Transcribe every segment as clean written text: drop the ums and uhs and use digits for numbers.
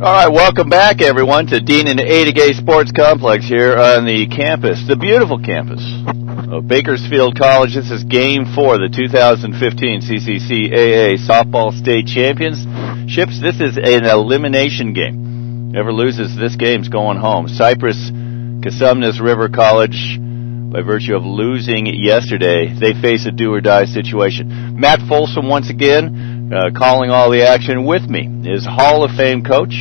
All right, welcome back, everyone, to Dean and Ada Gay Sports Complex here on the campus, the beautiful campus of Bakersfield College. This is Game 4, the 2015 CCCAA Softball State Championships. This is an elimination game. Whoever loses this game's going home. Cypress Casumnas River College, by virtue of losing yesterday, they face a do-or-die situation. Matt Folsom once again calling all the action with me is Hall of Fame coach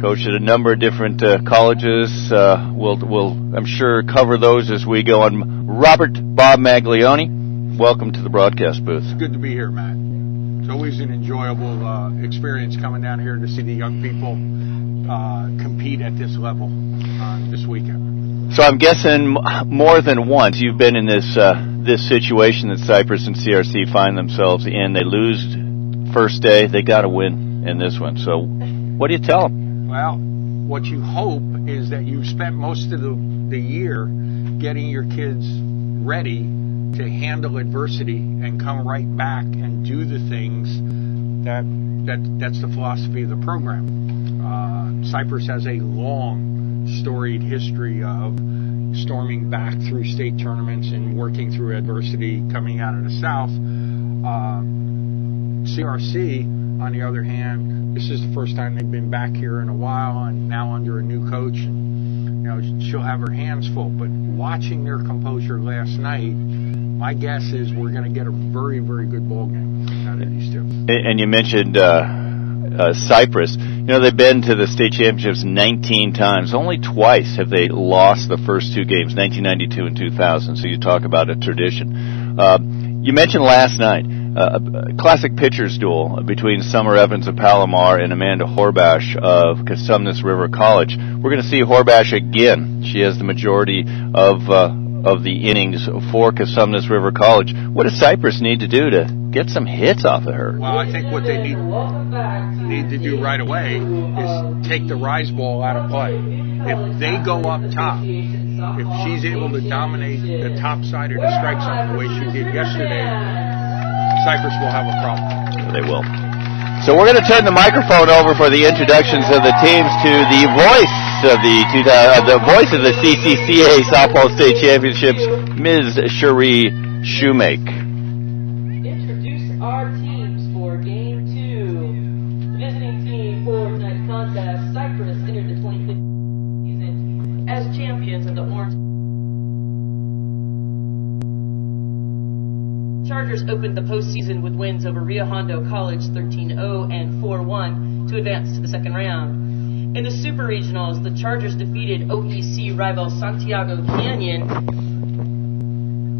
at a number of different colleges. We'll, I'm sure, cover those as we go on. Robert Bob Maglione, welcome to the broadcast booth. It's good to be here, Matt. It's always an enjoyable experience coming down here to see the young people compete at this level this weekend. So I'm guessing more than once you've been in this situation that Cypress and CRC find themselves in. They lose first day, they got to win in this one. So what do you tell them? Well, what you hope is that you've spent most of the year getting your kids ready to handle adversity and come right back and do the things that's the philosophy of the program. Cypress has a long, storied history of storming back through state tournaments and working through adversity coming out of the South. CRC, on the other hand, this is the first time they've been back here in a while and now under a new coach. And, you know, she'll have her hands full. But watching their composure last night, my guess is we're going to get a very, very good ball game out of these two. And you mentioned Cypress. You know, they've been to the state championships 19 times. Only twice have they lost the first two games, 1992 and 2000. So you talk about a tradition. You mentioned last night a classic pitcher's duel between Summer Evans of Palomar and Amanda Horbash of Casumnas River College. We're going to see Horbash again. She has the majority of the innings for Casumnas River College. What does Cypress need to do to get some hits off of her? Well, I think what they need to do right away is take the rise ball out of play. If they go up top, if she's able to dominate the top side of the strike zone the way she did yesterday, Cypress will have a problem. They will. So we're going to turn the microphone over for the introductions of the teams to the voice of the CCCAA Softball State Championships, Ms. Cherie Shoemake. Introduce our teams for Game 2. The visiting team for tonight's contest, Cypress entered the 2015 season as champions of the Orange. Chargers opened the postseason with wins over Rio Hondo College 13-0 and 4-1 to advance to the second round. In the Super Regionals, the Chargers defeated OEC rival Santiago Canyon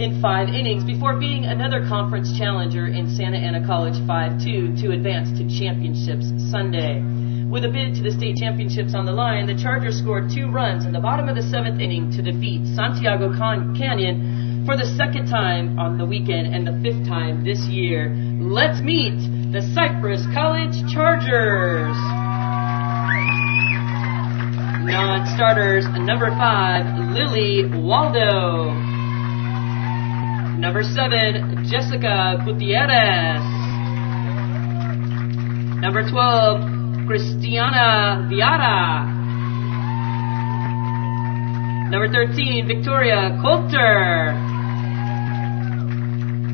in 5 innings before beating another conference challenger in Santa Ana College 5-2 to advance to championships Sunday. With a bid to the state championships on the line, the Chargers scored 2 runs in the bottom of the 7th inning to defeat Santiago Canyon for the 2nd time on the weekend and the 5th time this year. Let's meet the Cypress College Chargers. Non-starters, number 5, Lily Waldo. Number 7, Jessica Gutierrez. Number 12, Cristiana Viara. Number 13, Victoria Coulter.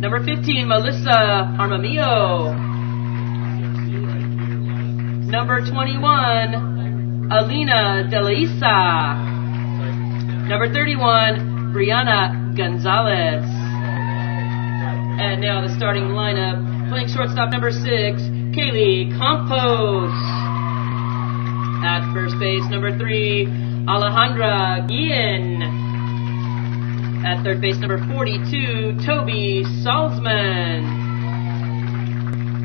Number 15, Melissa Armamillo. Number 21, Alina De La Isa. Number 31, Brianna Gonzalez. And now the starting lineup. Playing shortstop, number 6, Kaylee Campos. At first base, number 3, Alejandra Guillen. At third base, number 42, Toby Salzman.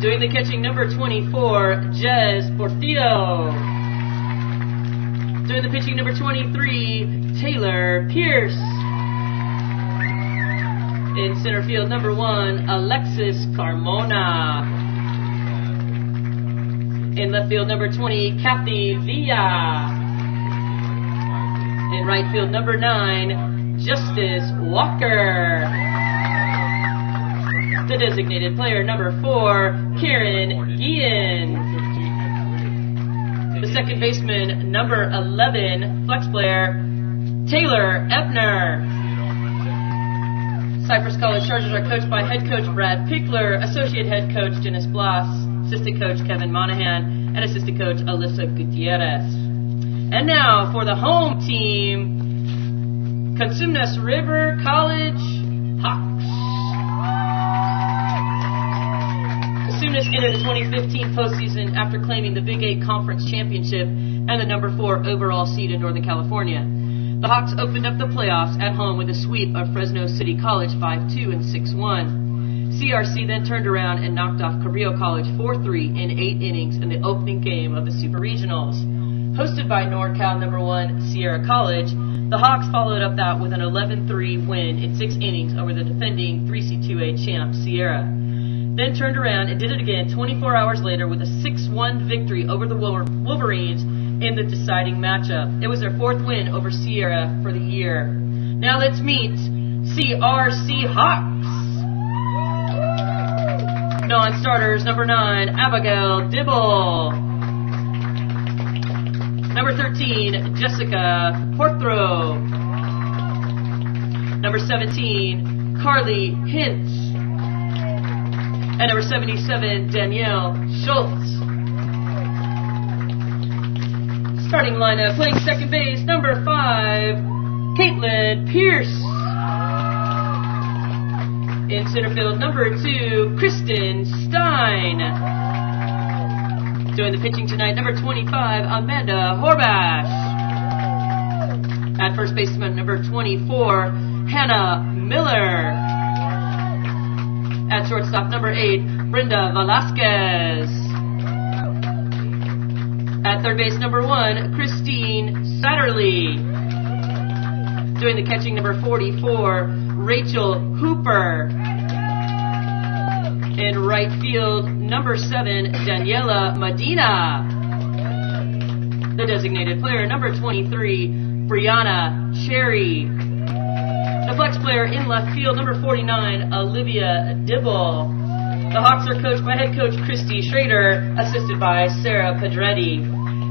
Doing the catching, number 24, Jez Portillo. Doing the pitching, number 23, Taylor Pierce. In center field, number 1, Alexis Carmona. In left field, number 20, Kathy Villa. In right field, number 9, Justice Walker. The designated player, number 4, Karen Guillen. The second baseman, number 11, flex player, Taylor Ebner. Cypress College Chargers are coached by head coach Brad Pickler, associate head coach Dennis Bloss, assistant coach Kevin Monahan, and assistant coach Alyssa Gutierrez. And now for the home team, Cosumnes River College Hawks. Cosumnes entered the 2015 postseason after claiming the Big 8 Conference Championship and the number 4 overall seed in Northern California. The Hawks opened up the playoffs at home with a sweep of Fresno City College 5-2 and 6-1. CRC then turned around and knocked off Carrillo College 4-3 in 8 innings in the opening game of the Super Regionals. Hosted by NorCal number 1 Sierra College, the Hawks followed up that with an 11-3 win in 6 innings over the defending 3C2A champ Sierra. Then turned around and did it again 24 hours later with a 6-1 victory over the Wolverines in the deciding matchup. It was their 4th win over Sierra for the year. Now let's meet CRC Hawks. Non-starters, number 9, Abigail Dibble. Number 13, Jessica Porthro. Number 17, Carly Hintz. And number 77, Danielle Schultz. Starting lineup, playing second base, number 5, Caitlin Pierce. In center field, number 2, Kristen Stein. Doing the pitching tonight, number 25, Amanda Horbash. At first baseman, number 24, Hannah Miller. At shortstop, number 8, Brenda Velasquez. At third base, number 1, Christine Satterley. Doing the catching, number 44, Rachel Hooper. In right field, number 7, Daniela Medina. The designated player, number 23, Brianna Cherry. The flex player in left field, number 49, Olivia Dibble. The Hawks are coached by head coach Christy Schrader, assisted by Sarah Pedretti.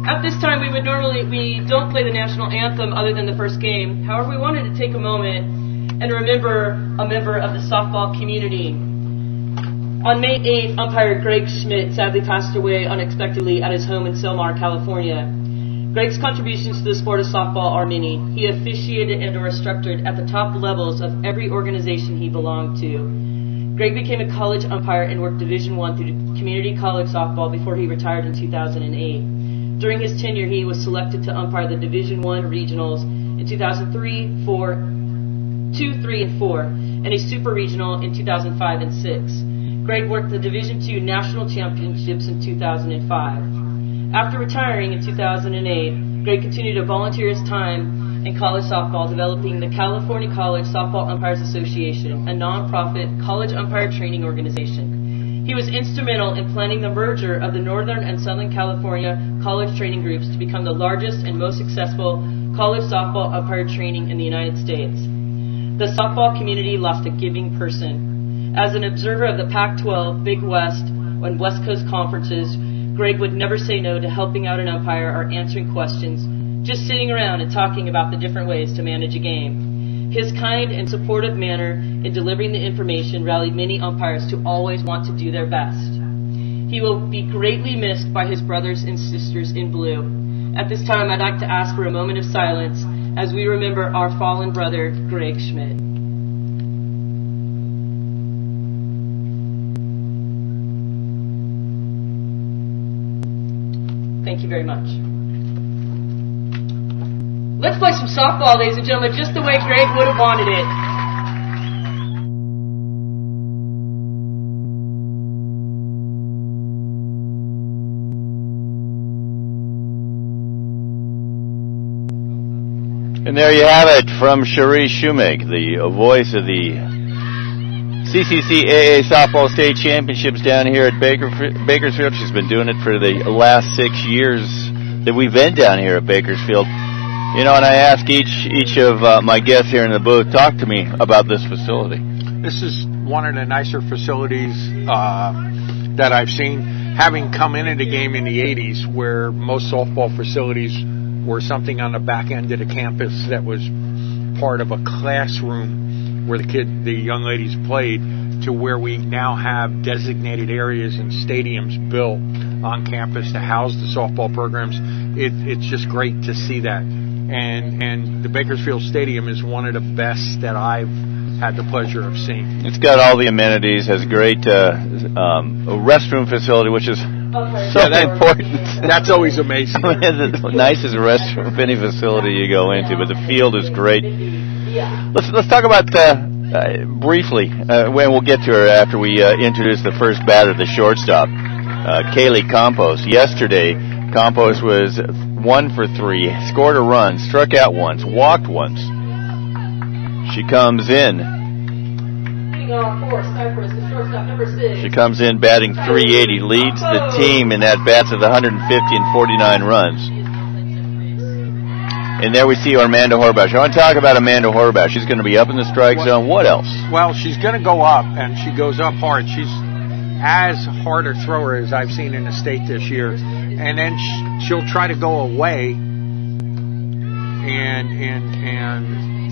At this time, we don't play the national anthem other than the first game. However, we wanted to take a moment and remember a member of the softball community. On May 8th, umpire Greg Schmidt sadly passed away unexpectedly at his home in Selmar, California. Greg's contributions to the sport of softball are many. He officiated and or instructed at the top levels of every organization he belonged to. Greg became a college umpire and worked Division I through community college softball before he retired in 2008. During his tenure, he was selected to umpire the Division I regionals in 2003, 2, 3, and 4, and a super regional in 2005 and 6. Greg worked the Division II National Championships in 2005. After retiring in 2008, Greg continued to volunteer his time in college softball, developing the California College Softball Umpires Association, a non-profit college umpire training organization. He was instrumental in planning the merger of the Northern and Southern California college training groups to become the largest and most successful college softball umpire training in the United States. The softball community lost a giving person. As an observer of the Pac-12, Big West, and West Coast conferences, Greg would never say no to helping out an umpire or answering questions, just sitting around and talking about the different ways to manage a game. His kind and supportive manner in delivering the information rallied many umpires to always want to do their best. He will be greatly missed by his brothers and sisters in blue. At this time, I'd like to ask for a moment of silence as we remember our fallen brother, Greg Schmidt. Thank you very much. Let's play some softball, ladies and gentlemen, just the way Greg would have wanted it. And there you have it from Cherie Shumig, the voice of the CCCAA Softball State Championships down here at Bakersfield. She's been doing it for the last 6 years that we've been down here at Bakersfield. You know, and I ask each of my guests here in the booth, talk to me about this facility. This is one of the nicer facilities that I've seen. having come into the game in the 80s where most softball facilities were something on the back end of the campus that was part of a classroom where the young ladies played, to where we now have designated areas and stadiums built on campus to house the softball programs. It's just great to see that. And the Bakersfield Stadium is one of the best that I've had the pleasure of seeing. It's got all the amenities, has a great restroom facility, which is so important. That's always amazing. The nicest restroom of any facility you go into, but the field is great. Let's talk about briefly, when we'll get to her after we introduce the first batter, the shortstop, Kaylee Campos. Yesterday, Campos was 1 for 3, scored a run, struck out once, walked once. She comes in. She comes in batting .380, leads the team in at bats of 150 and 49 runs. And there we see Amanda Horbash. I want to talk about Amanda Horbash. She's going to be up in the strike zone. What else? Well, she's going to go up, and she goes up hard. She's as hard a thrower as I've seen in the state this year. And then she'll try to go away and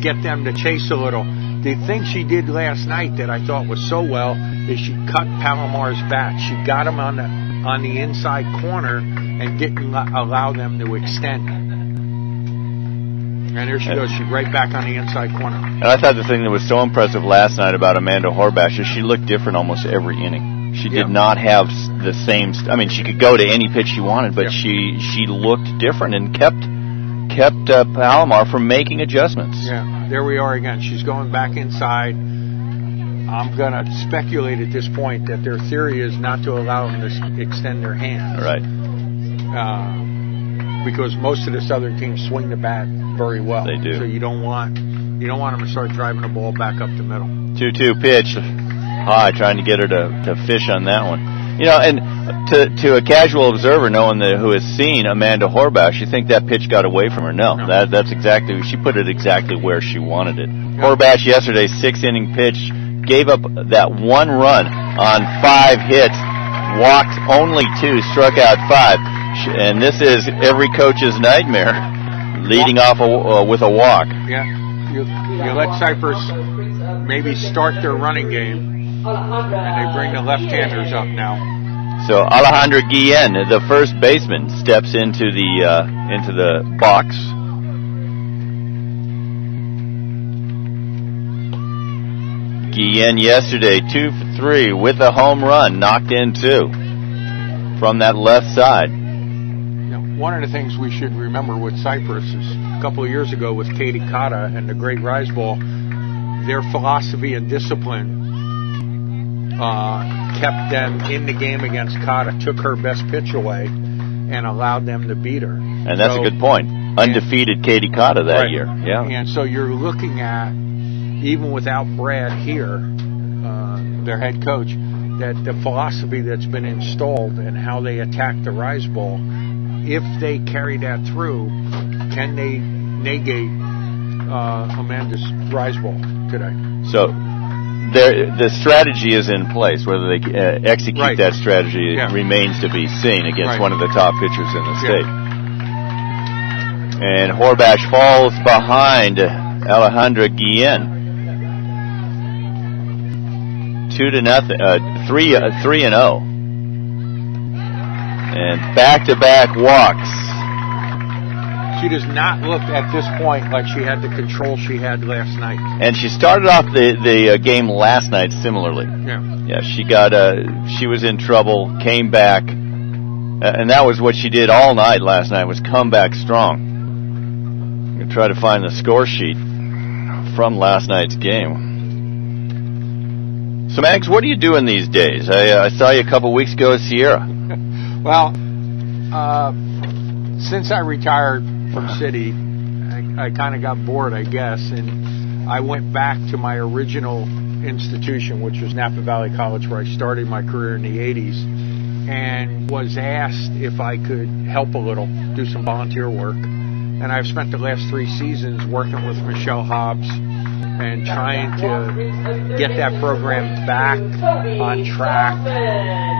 get them to chase a little. The thing she did last night that I thought was so well is she cut Palomar's bat. She got him on the inside corner and didn't allow them to extend. And there she goes. She's right back on the inside corner. And I thought the thing that was so impressive last night about Amanda Horbash is she looked different almost every inning. She did not have the same. I mean, she could go to any pitch she wanted, but she looked different and kept Palomar from making adjustments. Yeah, there we are again. She's going back inside. I'm going to speculate at this point that their theory is not to allow them to extend their hands. Right. Because most of the Southern teams swing the bat very well. They do. So you don't want them to start driving the ball back up the middle. 2-2 pitch. High, trying to get her to fish on that one. You know, and to a casual observer, who has seen Amanda Horbash, you think that pitch got away from her. No. That's exactly, she put it exactly where she wanted it. Yeah. Horbash yesterday, 6-inning pitch, gave up that 1 run on 5 hits, walked only 2, struck out 5. And this is every coach's nightmare, leading off with a walk. Yeah, you let Cypress maybe start their running game, and they bring the left-handers up now. So Alejandra Guillen, the first baseman, steps into the box. Guillen yesterday 2 for 3 with a home run, knocked in 2 from that left side. One of the things we should remember with Cypress is a couple of years ago with Katie Cotta and the great Rise Ball, their philosophy and discipline kept them in the game against Cotta, took her best pitch away, and allowed them to beat her. And that's a good point. Undefeated Katie Cotta that year. Yeah. And so you're looking at, even without Brad here, their head coach, that the philosophy that's been installed and how they attack the Rise Ball, if they carry that through, can they negate Amanda's Rise Ball today? So the strategy is in place. Whether they execute that strategy remains to be seen against one of the top pitchers in the state. And Horbash falls behind Alejandra Guillen. 2-0, 3-0. And back-to-back walks. She does not look at this point like she had the control she had last night. And she started off the game last night similarly. Yeah. She was in trouble, came back, and that was what she did all night last night, was come back strong. I'm going to try to find the score sheet from last night's game. So, Max, what are you doing these days? I saw you a couple weeks ago at Sierra. Well, since I retired from City, I kind of got bored, I guess, and I went back to my original institution, which was Napa Valley College, where I started my career in the 80s, and was asked if I could help a little, do some volunteer work. And I've spent the last 3 seasons working with Michelle Hobbs and trying to get that program back on track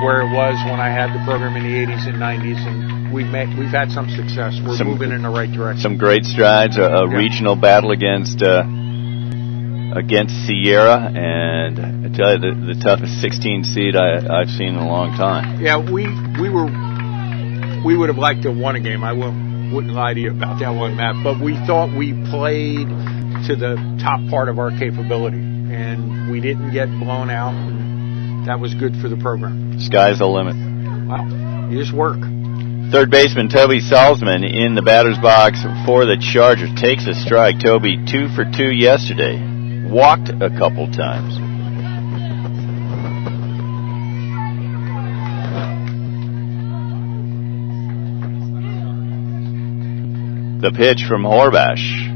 where it was when I had the program in the 80s and 90s, and we've had some success. We're moving in the right direction. Some great strides, a regional battle against Sierra, and I tell you, the toughest 16 seed I've seen in a long time. Yeah, we would have liked to have won a game. I wouldn't lie to you about that one, Matt, but we thought we played to the top part of our capability, and we didn't get blown out, and that was good for the program. Sky's the limit. Well, you just work. Third baseman Toby Salzman in the batter's box for the Chargers takes a strike. Toby 2 for 2 yesterday. Walked a couple times. The pitch from Horbash.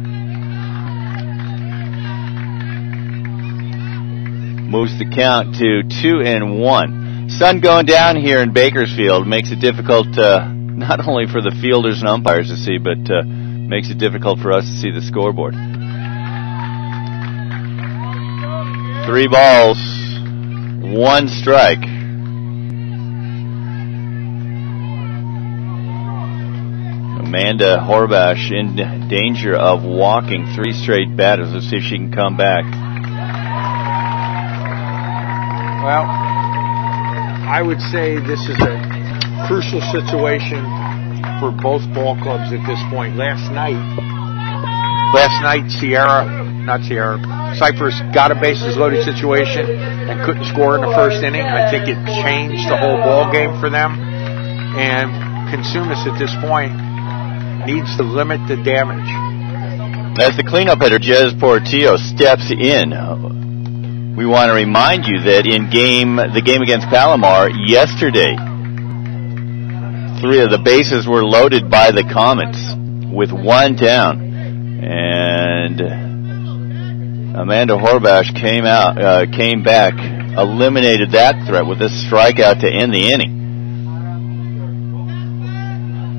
Moves the count to 2-1. Sun going down here in Bakersfield makes it difficult not only for the fielders and umpires to see, but makes it difficult for us to see the scoreboard. 3 balls, 1 strike. Amanda Horbash in danger of walking 3 straight batters. Let's see if she can come back. Well, I would say this is a crucial situation for both ball clubs at this point. Last night, Cypress got a bases loaded situation and couldn't score in the first inning. I think it changed the whole ball game for them. And Consumas at this point needs to limit the damage. As the cleanup hitter, Jez Portillo steps in. We want to remind you that in the game against Palomar yesterday, 3 of the bases were loaded by the Comets with 1 down, and Amanda Horbash came back, eliminated that threat with a strikeout to end the inning.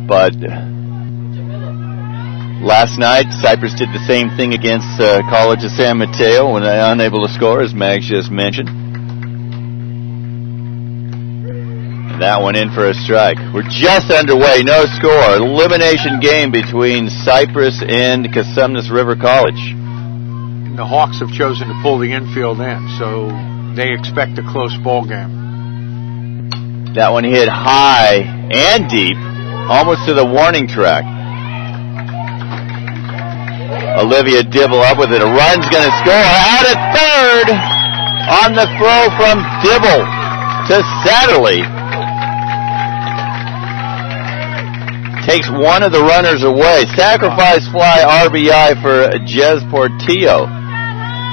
But last night, Cypress did the same thing against College of San Mateo when they were unable to score, as Mags just mentioned. And that one in for a strike. We're just underway, no score. Elimination game between Cypress and Cosumnes River College. The Hawks have chosen to pull the infield in, so they expect a close ball game. That one hit high and deep, almost to the warning track. Olivia Dibble up with it. A run's going to score out at third on the throw from Dibble to Satterley. Takes one of the runners away. Sacrifice fly RBI for Jez Portillo.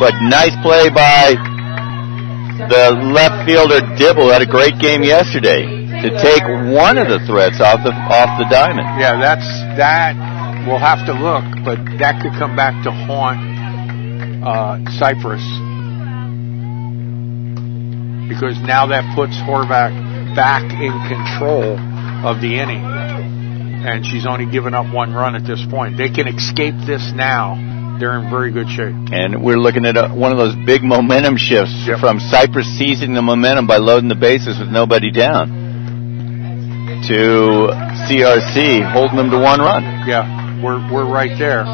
But nice play by the left fielder Dibble. Had a great game yesterday to take one of the threats off the diamond. Yeah, that. We'll have to look, but that could come back to haunt Cypress, because now that puts Horvath back in control of the inning, and she's only given up 1 run at this point. They can escape this now. They're in very good shape. And we're looking at one of those big momentum shifts from Cypress seizing the momentum by loading the bases with nobody down to CRC holding them to 1 run. Yeah. We're right there.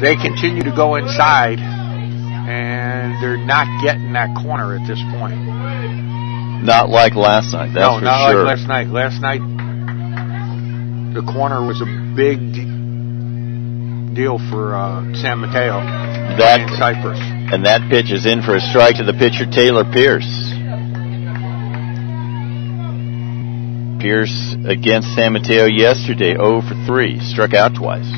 They continue to go inside, and they're not getting that corner at this point. Not like last night, that's for sure. No, not like last night. Last night, the corner was a big deal for San Mateo and Cypress. And that pitch is in for a strike to the pitcher, Taylor Pierce. Pierce against San Mateo yesterday, 0 for 3, struck out twice.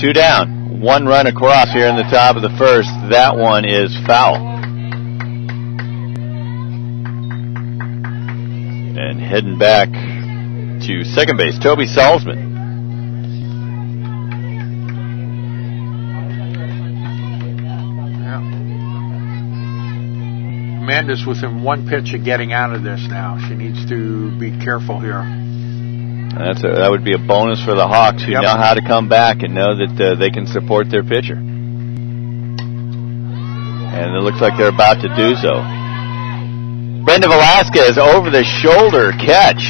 2 down, 1 run across here in the top of the first. That one is foul. And heading back to second base, Toby Salzman. Amanda's within 1 pitch of getting out of this now. She needs to be careful here. That would be a bonus for the Hawks, who know how to come back and know that they can support their pitcher. And it looks like they're about to do so. Brenda Velasquez over the shoulder catch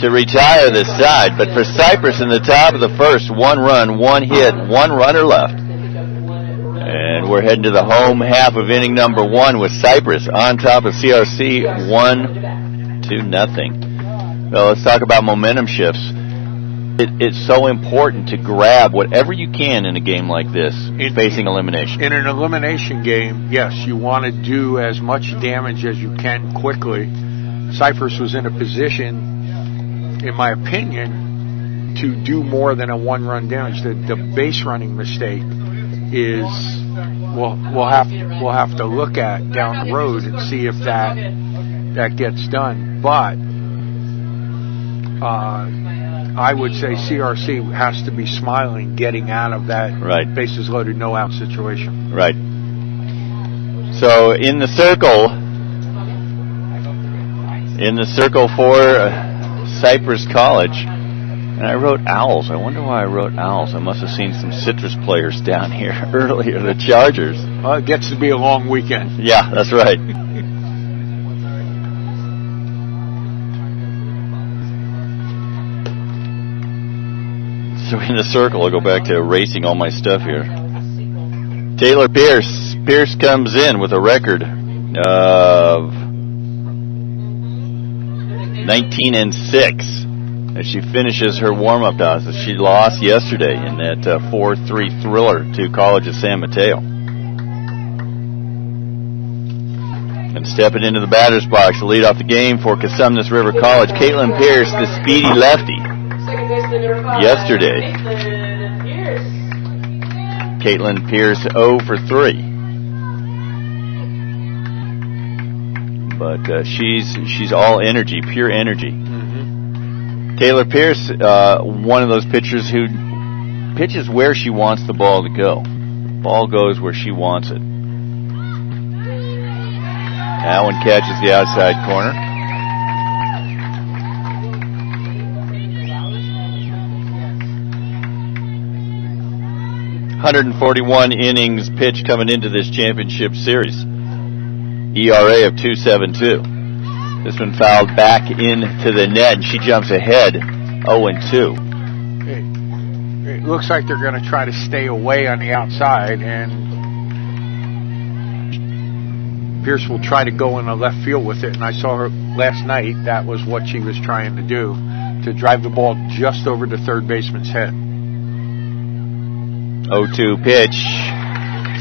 to retire this side. But for Cypress in the top of the first, 1 run, 1 hit, 1 runner left. And we're heading to the home half of inning number 1 with Cypress on top of CRC 1-0. Well, let's talk about momentum shifts. It's so important to grab whatever you can in a game like this, facing elimination. In an elimination game, yes, you want to do as much damage as you can quickly. Cypress was in a position, in my opinion, to do more than a 1-run damage. The base running mistake is we'll have to look at down the road and see if that gets done. But I would say CRC has to be smiling getting out of that bases loaded, no out situation. Right. So in the circle for Cypress College, and I wrote Owls. I wonder why I wrote Owls. I must have seen some Citrus players down here earlier, the Chargers. Well, it gets to be a long weekend. Yeah, that's right. So in the circle, I'll go back to erasing all my stuff here. Taylor Pierce. Pierce comes in with a record of 19-6 as she finishes her warm-up process. She lost yesterday in that 4-3 thriller to College of San Mateo. And stepping into the batter's box to lead off the game for Cosumnes River College, Caitlin Pierce, the speedy lefty. Yesterday, Caitlin Pierce 0 for 3, but she's all energy, pure energy. Taylor Pierce, one of those pitchers who pitches where she wants the ball to go. Ball goes where she wants it. That one catches the outside corner. 141 innings pitched coming into this championship series. ERA of 2.72. This one fouled back into the net, and she jumps ahead 0-2. It looks like they're going to try to stay away on the outside, and Pierce will try to go in the left field with it. And I saw her last night. That was what she was trying to do, to drive the ball just over the third baseman's head. 0-2 pitch.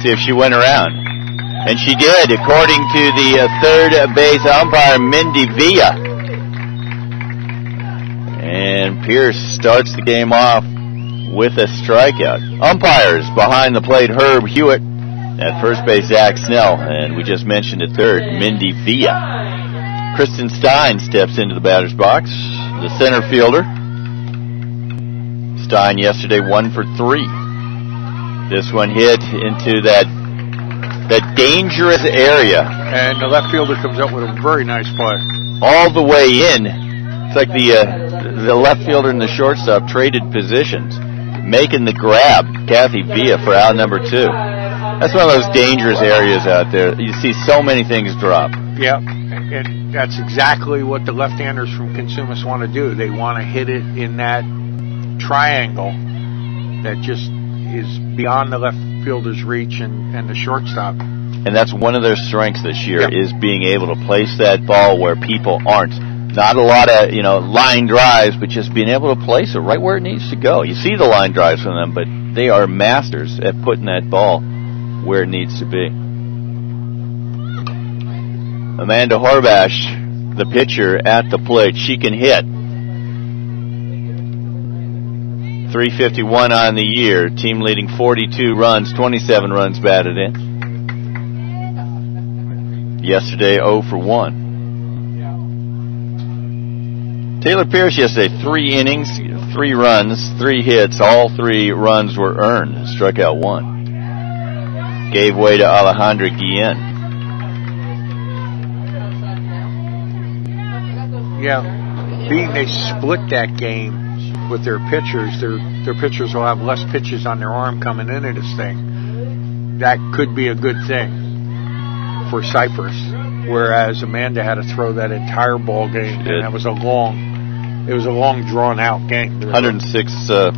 See if she went around. And she did, according to the third base umpire, Mindy Villa. And Pierce starts the game off with a strikeout. Umpires behind the plate, Herb Hewitt. At first base, Zach Snell. And we just mentioned at third, Mindy Villa. Kristen Stein steps into the batter's box, the center fielder. Stein yesterday 1 for 3. This one hit into that dangerous area. And the left fielder comes up with a very nice play. All the way in. It's like the left fielder and the shortstop traded positions, making the grab, Kathy Villa, for out number 2. That's one of those dangerous areas out there. You see so many things drop. Yeah, and that's exactly what the left-handers from Cosumnes want to do. They want to hit it in that triangle that just is beyond the left fielder's reach and the shortstop. And that's one of their strengths this year, is being able to place that ball where people aren't. Not a lot of, line drives, but just being able to place it right where it needs to go. You see the line drives from them, but they are masters at putting that ball where it needs to be. Amanda Horbash, the pitcher at the plate, she can hit. 351 on the year, team leading 42 runs, 27 runs batted in. Yesterday, 0 for 1. Taylor Pierce yesterday, 3 innings, 3 runs, 3 hits. All 3 runs were earned. Struck out 1. Gave way to Alejandra Guillen. Yeah, being they split that game with their pitchers, their pitchers will have less pitches on their arm coming into this thing. That could be a good thing for Cypress. Whereas Amanda had to throw that entire ball game, and it was a long, drawn out game. 106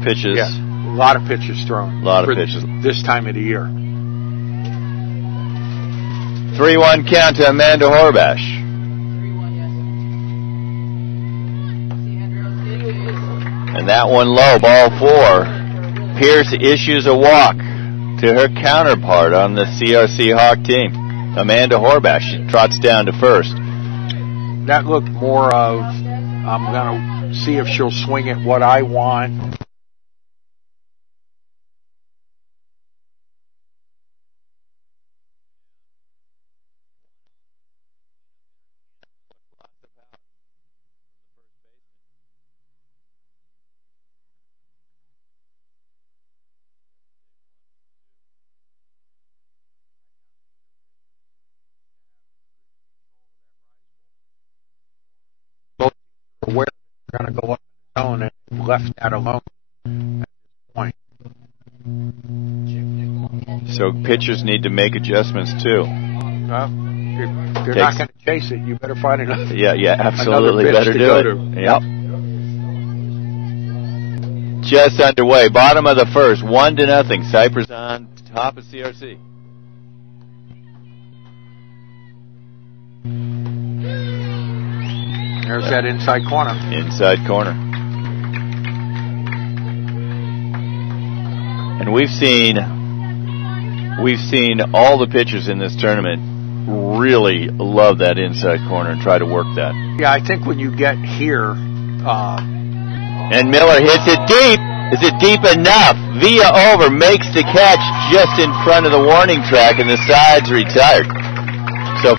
pitches. Yeah, a lot of pitches thrown. A lot of pitches this time of the year. 3-1 count to Amanda Horbash. And that one low, ball 4. Pierce issues a walk to her counterpart on the CRC Hawk team, Amanda Horbash. She trots down to first. That looked more of, I'm going to see if she'll swing it what I want. Where they're going to go up the zone and left that alone at this point. So pitchers need to make adjustments too. Well, if they're not going to chase it, you better find another. Yeah, absolutely. Better do it. Yep. Just underway. Bottom of the first. 1-0. Cypress on top of CRC. There's that inside corner. Inside corner. And we've seen all the pitchers in this tournament really love that inside corner and try to work that. Yeah, I think when you get here, and Miller hits it deep. Is it deep enough? Via over makes the catch just in front of the warning track, and the side's retired. So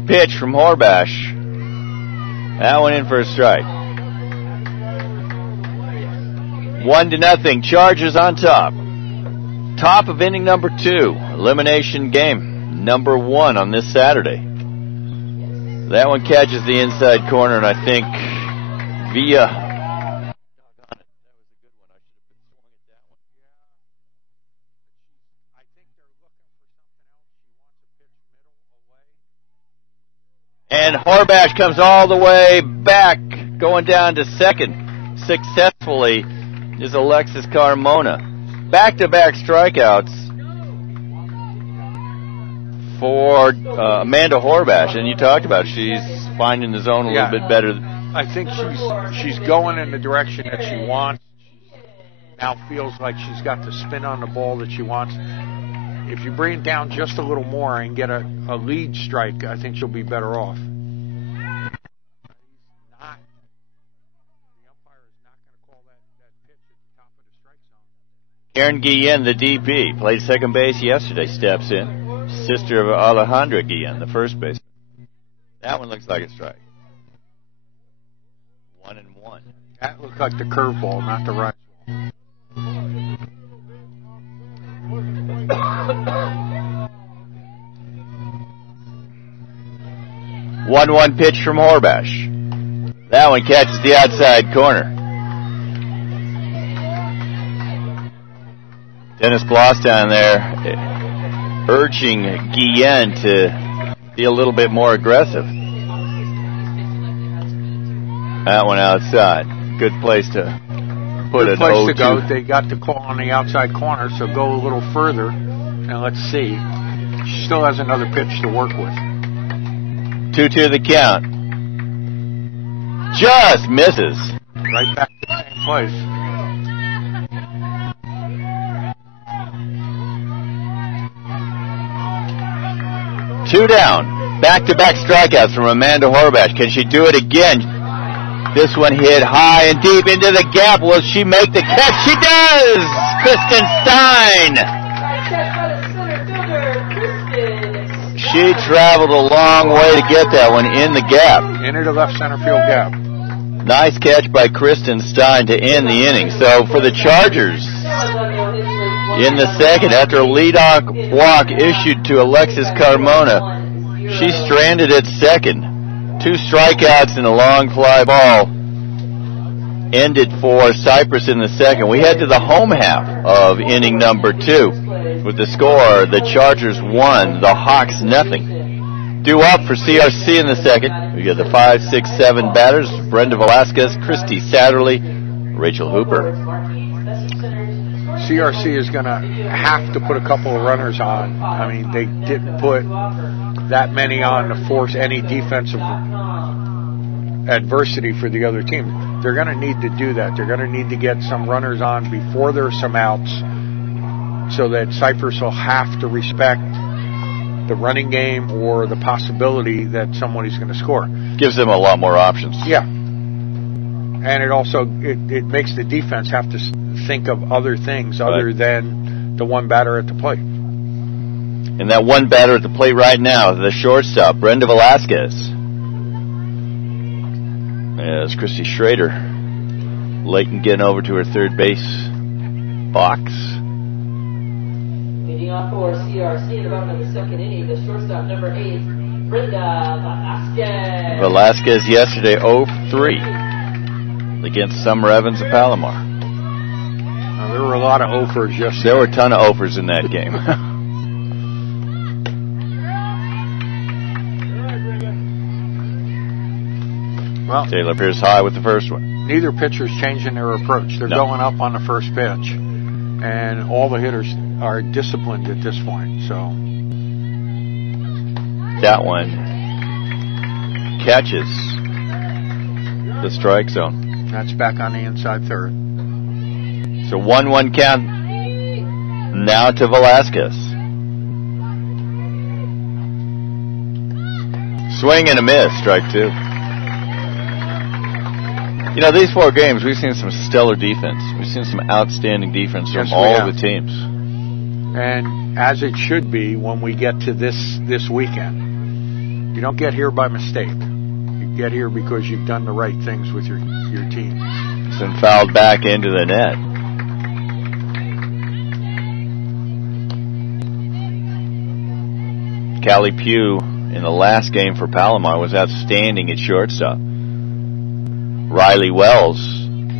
1-0 pitch from Horbash. That one in for a strike. 1-0. Chargers on top. Top of inning number 2. Elimination game number 1 on this Saturday. That one catches the inside corner, and I think via... And Horbash comes all the way back, going down to second. Successfully is Alexis Carmona. Back-to-back strikeouts for Amanda Horbash. And you talked about she's finding the zone a little bit better. I think she's going in the direction that she wants. Now feels like she's got the spin on the ball that she wants. If you bring it down just a little more and get a lead strike, I think she'll be better off. Karen Guillen, the DP, played second base yesterday, steps in. Sister of Alejandra Guillen, the first baseman. That one looks like a strike. 1-1. That looks like the curveball, not the right ball. 1-1 pitch from Horbash. That one catches the outside corner. Dennis Bloss down there urging Guillen to be a little bit more aggressive. That one outside. Good place to put it. Good place to go. They got the call on the outside corner, so go a little further, and let's see. She still has another pitch to work with. 2-2 the count. Just misses. Right back to the same place. Two down. Back-to-back strikeouts from Amanda Horbash. Can she do it again? This one hit high and deep into the gap. Will she make the catch? She does! Kristen Stein. She traveled a long way to get that one in the gap. Into the left center field gap. Nice catch by Kristen Stein to end the inning. So for the Chargers, in the second, after a leadoff walk issued to Alexis Carmona, she stranded at second. 2 strikeouts and a long fly ball ended for Cypress in the second. We head to the home half of inning number 2 with the score: the Chargers 1, the Hawks nothing. Due up for CRC in the second, we got the 5, 6, 7 batters: Brenda Velasquez, Christy Satterley, Rachel Hooper. CRC is going to have to put a couple of runners on. I mean, they didn't put that many on to force any defensive adversity for the other team. They're going to need to do that. They're going to need to get some runners on before there's some outs, so that Cypress will have to respect the running game or the possibility that somebody's going to score. Gives them a lot more options. Yeah. And it also it makes the defense have to think of other things other than the one batter at the plate. And that one batter at the plate right now, the shortstop, Brenda Velasquez. As Christy Schrader, Layton getting over to her third base box. Leading off for CRC in the bottom of the second inning, the shortstop number 8, Brenda Velasquez. Velasquez yesterday 0-3 against Summer Evans of Palomar. There were a lot of offers yesterday. There were a ton of offers in that game. Well, Taylor Pierce high with the first one. Neither pitcher's changing their approach. They're going up on the first pitch, and all the hitters are disciplined at this point. So that one catches the strike zone. That's back on the inside third. So 1-1 count now to Velasquez. Swing and a miss, strike 2. You know, these 4 games, we've seen some stellar defense. We've seen some outstanding defense from all the teams. And as it should be when we get to this weekend. You don't get here by mistake. You get here because you've done the right things with your team. It's been fouled back into the net. Callie Pugh in the last game for Palomar was outstanding at shortstop. Riley Wells,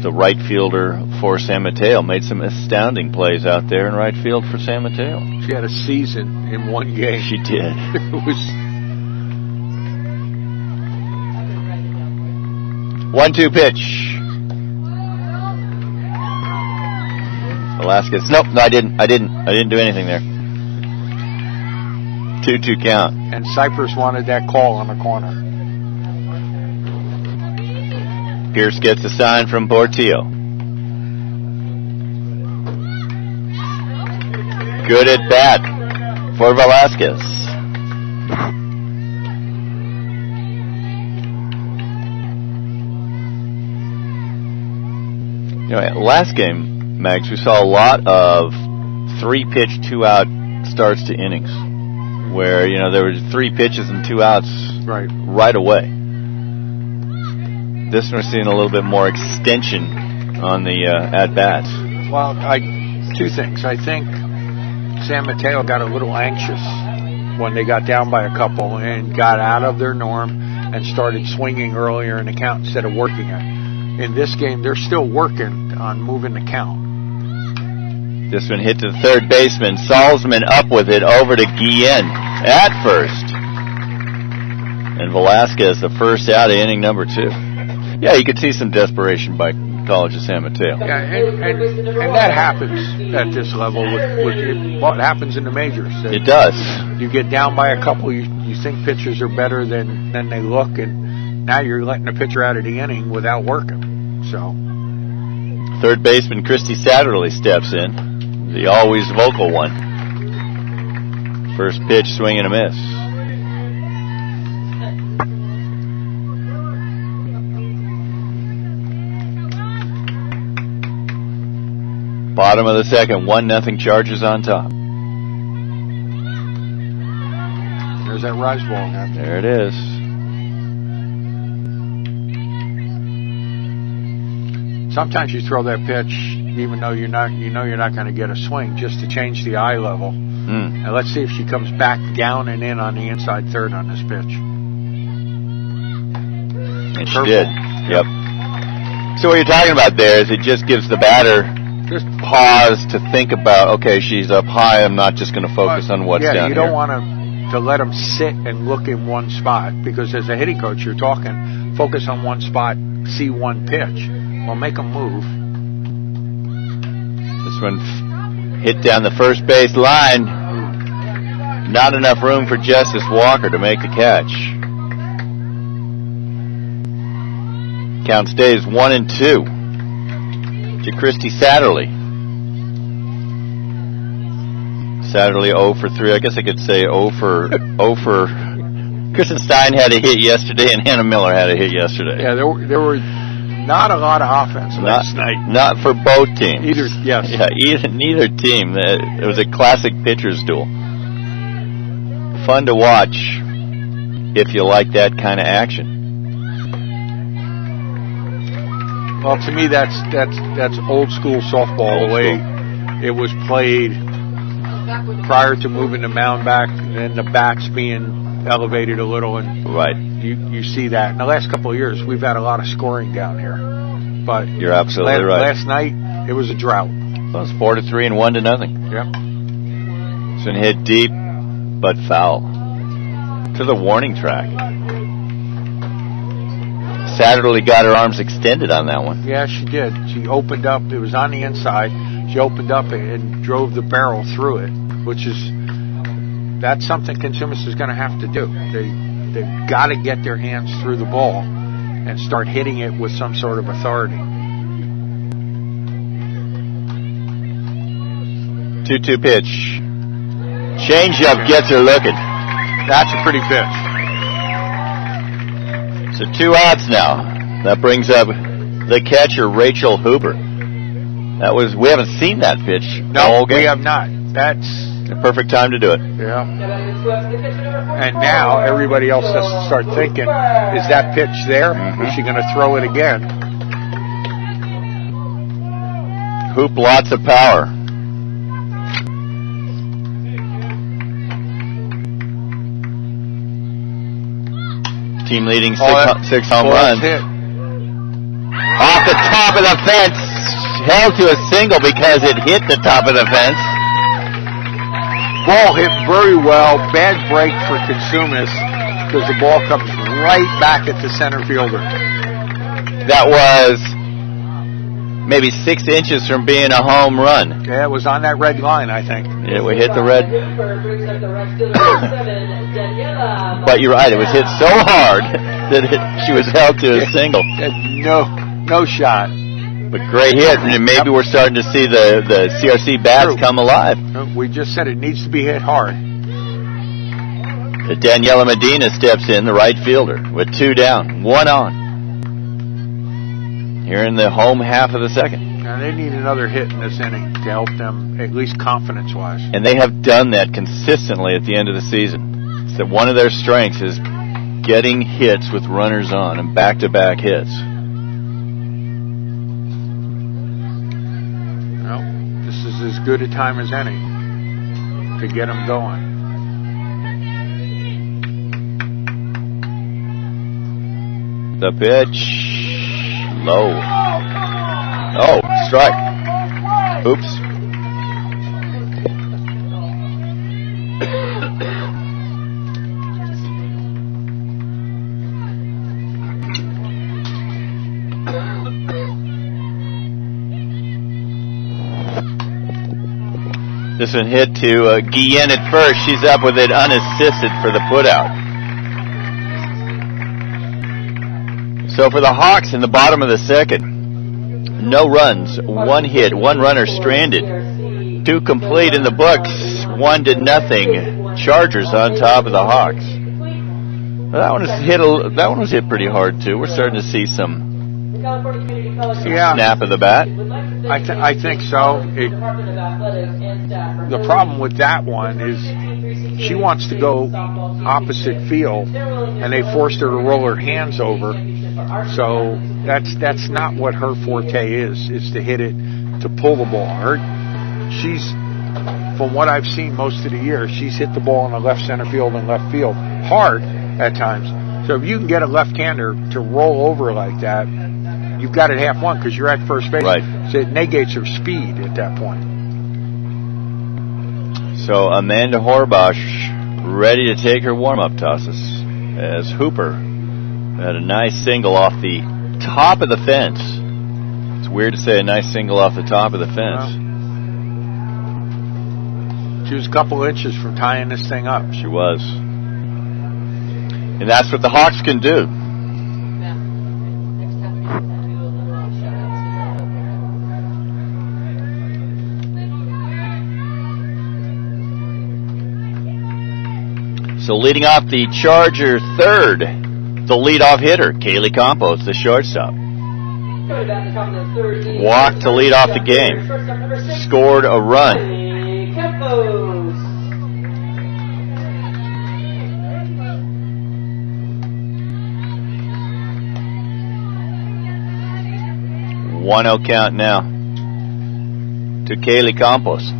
the right fielder for San Mateo, made some astounding plays out there in right field for San Mateo. She had a season in one game. She did. It was 1-2 pitch. Velasquez. Nope, no, I didn't do anything there. 2-2 count. And Cypress wanted that call on the corner. Pierce gets a sign from Portillo. Good at bat for Velasquez. You know, last game, Mags, we saw a lot of 3-pitch, 2-out starts to innings, where, you know, there were 3 pitches and 2 outs right away. This one we're seeing a little bit more extension on the at-bats. Well, 2 things. I think San Mateo got a little anxious when they got down by a couple and got out of their norm and started swinging earlier in the count instead of working it. In this game, they're still working on moving the count. This one hit to the third baseman. Salzman up with it over to Guillen at first. And Velasquez, the first out of inning number 2. Yeah, you could see some desperation by College of San Mateo. Yeah, and that happens at this level with what happens in the majors. It does. You get down by a couple, you think pitchers are better than they look, and now you're letting a pitcher out of the inning without working. So, third baseman Christy Satterley steps in, the always vocal one. First pitch, swing and a miss. Bottom of the second, 1-0 Chargers on top. There's that rise ball now. There it is. Sometimes you throw that pitch, even though you're not going to get a swing, just to change the eye level. And let's see if she comes back down and in on the inside third on this pitch. And she did. Yep. So what you're talking about there is it just gives the batter just pause to think about, okay, she's up high, I'm not just going to focus on what's down here. Yeah, you don't want to let them sit and look in one spot, because as a hitting coach, you're talking, focus on one spot, see one pitch. Well, make them move. This one hit down the first base line. Not enough room for Justice Walker to make the catch. Count stays 1-2. To Christy Satterley. Satterley 0 for 3. I guess I could say 0 for Kristen Stein had a hit yesterday and Hannah Miller had a hit yesterday. Yeah, there were not a lot of offense last night. Not for both teams. Neither team. It was a classic pitcher's duel. Fun to watch if you like that kind of action. Well, to me, that's old school softball, the way it was played prior to moving the mound back, and the bats being elevated a little, and you see that. In the last couple of years, we've had a lot of scoring down here, but you're absolutely right. Last night, it was a drought. Well, it was 4-3 and 1-0. Yep. It's been hit deep, but foul to the warning track. Satterley got her arms extended on that one. Yeah, she did. She opened up. It was on the inside. She opened up and drove the barrel through it, that's something Consumers is going to have to do. They've got to get their hands through the ball and start hitting it with some sort of authority. 2-2 pitch. Changeup gets her looking. That's a pretty pitch. So 2 outs now. That brings up the catcher, Rachel Huber. We haven't seen that pitch all game. We have not. The perfect time to do it. Yeah. And now everybody else has to start thinking, is that pitch there? Is she going to throw it again? Hoop lots of power. Team leading six home runs. Hit. Off the top of the fence. Held to a single because it hit the top of the fence. Ball hit very well. Bad break for Consumus because the ball comes right back at the center fielder. That was maybe 6 inches from being a home run. Yeah, it was on that red line, I think. Yeah, we hit the red. But you're right, it was hit so hard that she was held to a single. No shot. But great hit, and maybe we're starting to see the CRC bats come alive. We just said it needs to be hit hard. Daniela Medina steps in, the right fielder, with 2 down, 1 on. Here in the home half of the second. Now they need another hit in this inning to help them, at least confidence-wise. And they have done that consistently at the end of the season. So one of their strengths is getting hits with runners on and back-to-back hits. Well, this is as good a time as any to get them going. The pitch. Low. Oh, strike. Oops. This one hit to Guillen at first. She's up with it unassisted for the putout. So for the Hawks in the bottom of the second, no runs, 1 hit, 1 runner stranded, 2 complete in the books, 1 to nothing. Chargers on top of the Hawks. That one was hit pretty hard too. We're starting to see some snap of the bat. I think so. The problem with that one is she wants to go opposite field, and they forced her to roll her hands over. So that's not what her forte is to hit it, to pull the ball. She's, from what I've seen most of the year, she's hit the ball in the left center field and left field hard at times. So if you can get a left-hander to roll over like that, you've got it half won because you're at first base. Right. So it negates her speed at that point. So Amanda Horbash ready to take her warm-up tosses as Hooper had a nice single off the top of the fence. It's weird to say a nice single off the top of the fence. Well, she was a couple inches from tying this thing up. She was. And that's what the Hawks can do. So leading off the Charger third, the leadoff hitter, Kaylee Campos, the shortstop. Walked to lead off the game. Scored a run. One 0 count now to Kaylee Campos.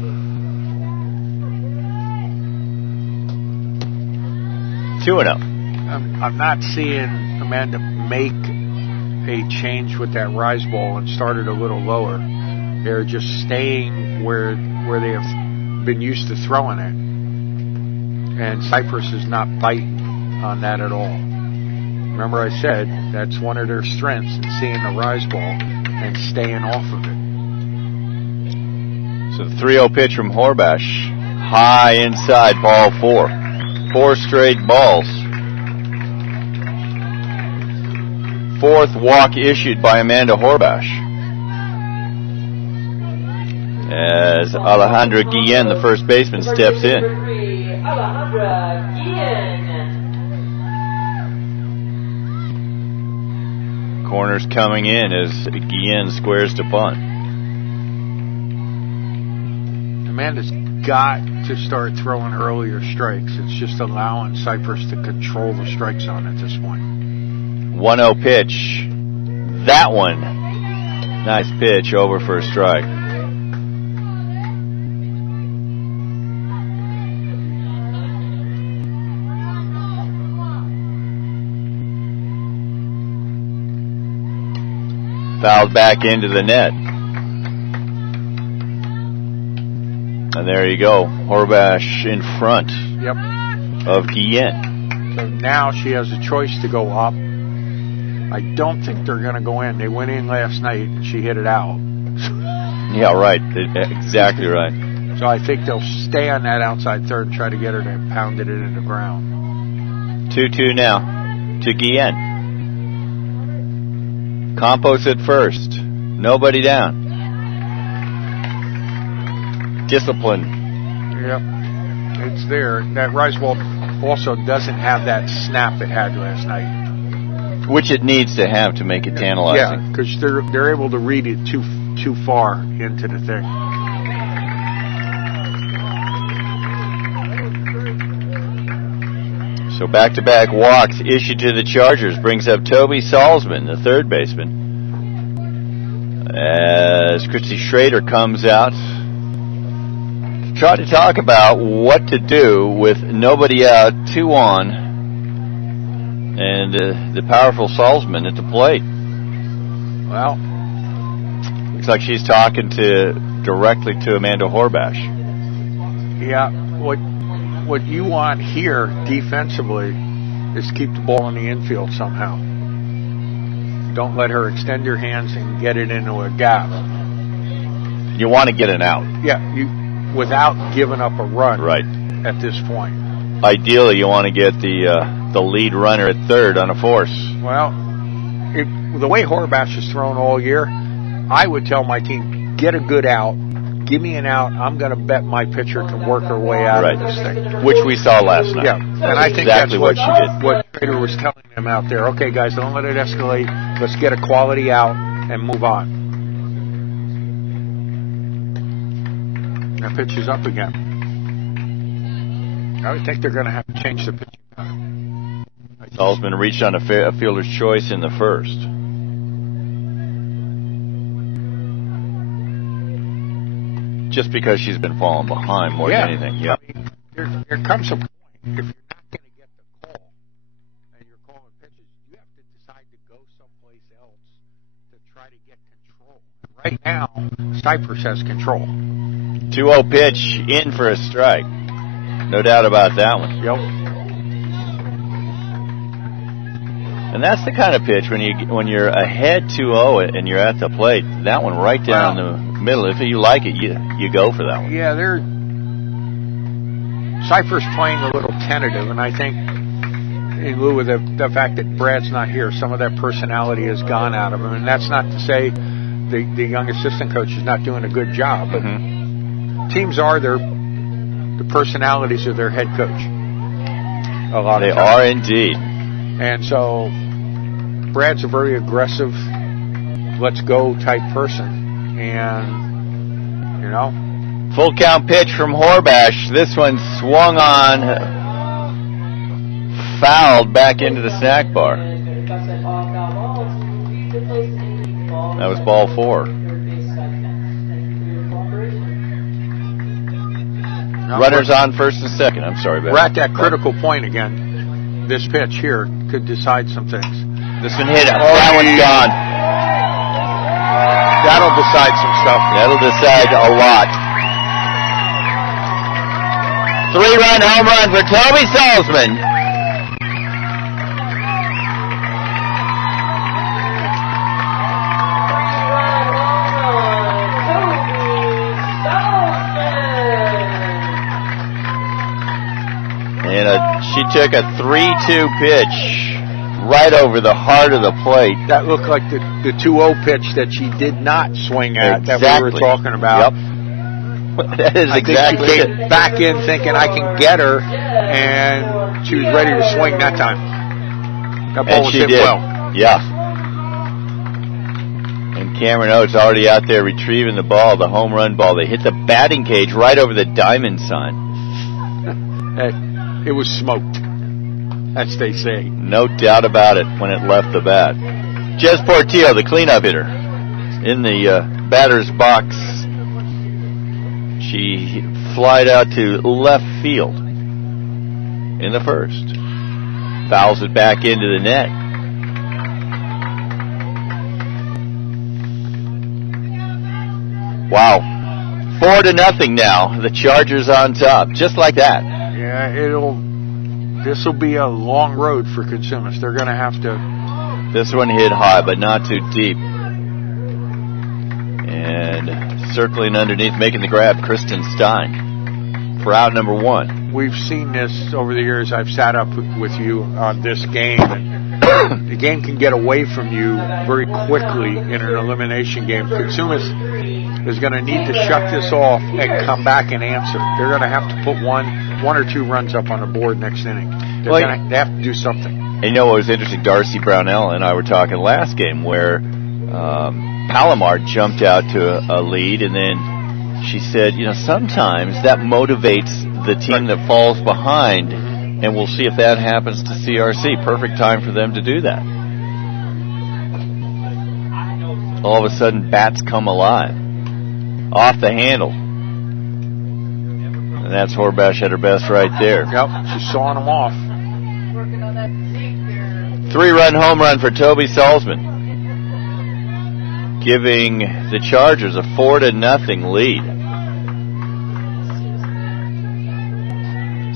I'm not seeing Amanda make a change with that rise ball and start it a little lower. They're just staying where they have been used to throwing it. And Cypress is not biting on that at all. Remember I said that's one of their strengths in seeing the rise ball and staying off of it. So the 3-0 pitch from Horbash. High inside, ball 4. 4 straight balls. 4th walk issued by Amanda Horbash. As Alejandra Guillen, the first baseman, steps in. Corners coming in as Guillen squares to bunt. Amanda's got to start throwing earlier strikes. It's just allowing Cypress to control the strike zone at this point. 1-0 pitch. That one. Nice pitch, over for a strike. Fouled back into the net. And there you go. Horbash in front of Guillen. So now she has a choice to go up. I don't think they're going to go in. They went in last night and she hit it out. Yeah, right. Exactly right. So I think they'll stay on that outside third and try to get her to pound it into the ground. 2-2 now to Guillen. Campos at first. Nobody down. Discipline. Yep. It's there. That rise ball also doesn't have that snap it had last night. Which it needs to have to make it tantalizing. Yeah, because they're able to read it too far into the thing. So back-to-back walks issued to the Chargers brings up Toby Salzman, the third baseman. As Christy Schrader comes out to try to talk about what to do with nobody out, 2 on, and the powerful Salzman at the plate. Well, looks like she's talking directly to Amanda Horbash. Yeah, what you want here defensively is keep the ball in the infield somehow. Don't let her extend your hands and get it into a gap. You want to get an out. Yeah, without giving up a run. Right. At this point. Ideally, you want to get the lead runner at third on a force. Well, the way Horbash has thrown all year, I would tell my team, get a good out. Give me an out. I'm going to bet my pitcher can work her way out of this thing. Which we saw last night. Yeah, and I think exactly that's what she did. What Trader was telling them out there. Okay, guys, don't let it escalate. Let's get a quality out and move on. That pitch is up again. I would think they're going to have to change the pitch. Salzman reached on a fielder's choice in the first. Just because she's been falling behind more than anything. Yeah. I mean, there comes a point, if you're not going to get the call and you're calling pitches, you have to decide to go someplace else to try to get control. And right now, Cypress has control. 2-0 pitch in for a strike. No doubt about that one. Yep. And that's the kind of pitch when you're ahead 2-0 and you're at the plate. That one right down the middle. If you like it, you go for that one. Yeah, Cypher's playing a little tentative, and I think in lieu of the fact that Brad's not here, some of that personality has gone out of him. And that's not to say the young assistant coach is not doing a good job, but teams are the personalities of their head coach. A lot of times. They are indeed. And so Brad's a very aggressive, let's go type person. And, full count pitch from Horbash. This one swung on, fouled back into the snack bar. That was ball 4. Runners on first and second. I'm sorry, Ben. We're at that critical point again. This pitch here could decide some things. This one hit. That one's gone. That'll decide some stuff. That'll decide a lot. 3-run home run for Toby Salzman. And she took a 3-2 pitch right over the heart of the plate. That looked like the 2-0 pitch that she did not swing at that we were talking about. Yep. That is exactly she came back in thinking I can get her, and she was ready to swing that time. That ball was hit well. Yeah. And Cameron Oates already out there retrieving the ball, the home run ball. They hit the batting cage right over the diamond sign. It was smoked, as they say. No doubt about it when it left the bat. Jez Portillo, the cleanup hitter, in the batter's box. She flied out to left field in the first. Fouls it back into the net. Wow. 4-0 now. The Chargers on top. Just like that. Yeah, this will be a long road for Consumers. They're going to have to. This one hit high, but not too deep. And circling underneath, making the grab, Kristen Stein for out number 1. We've seen this over the years. I've sat up with you on this game. And the game can get away from you very quickly in an elimination game. Consumers is going to need to shut this off and come back and answer. They're going to have to put one or two runs up on the board next inning. They have to do something. And you know what was interesting? Darcy Brownell and I were talking last game where Palomar jumped out to a lead, and then she said, sometimes that motivates the team that falls behind, and we'll see if that happens to CRC. Perfect time for them to do that. All of a sudden, bats come alive. Off the handle. And that's Horbash at her best right there. Yep, she's sawing them off. 3-run home run for Toby Salzman, giving the Chargers a 4-0 lead.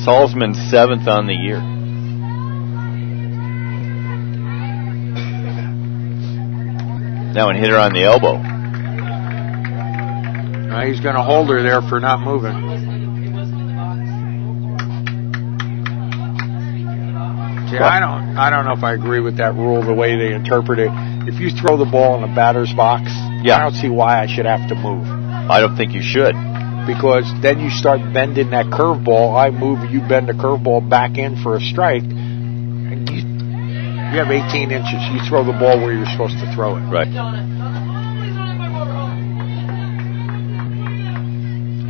Salzman's 7th on the year. That one hit her on the elbow. He's going to hold her there for not moving. Yeah, I don't know if I agree with that rule, the way they interpret it. If you throw the ball in the batter's box, I don't see why I should have to move. I don't think you should. Because then you start bending that curveball. I move, you bend the curveball back in for a strike. And you have 18 inches. You throw the ball where you're supposed to throw it. Right.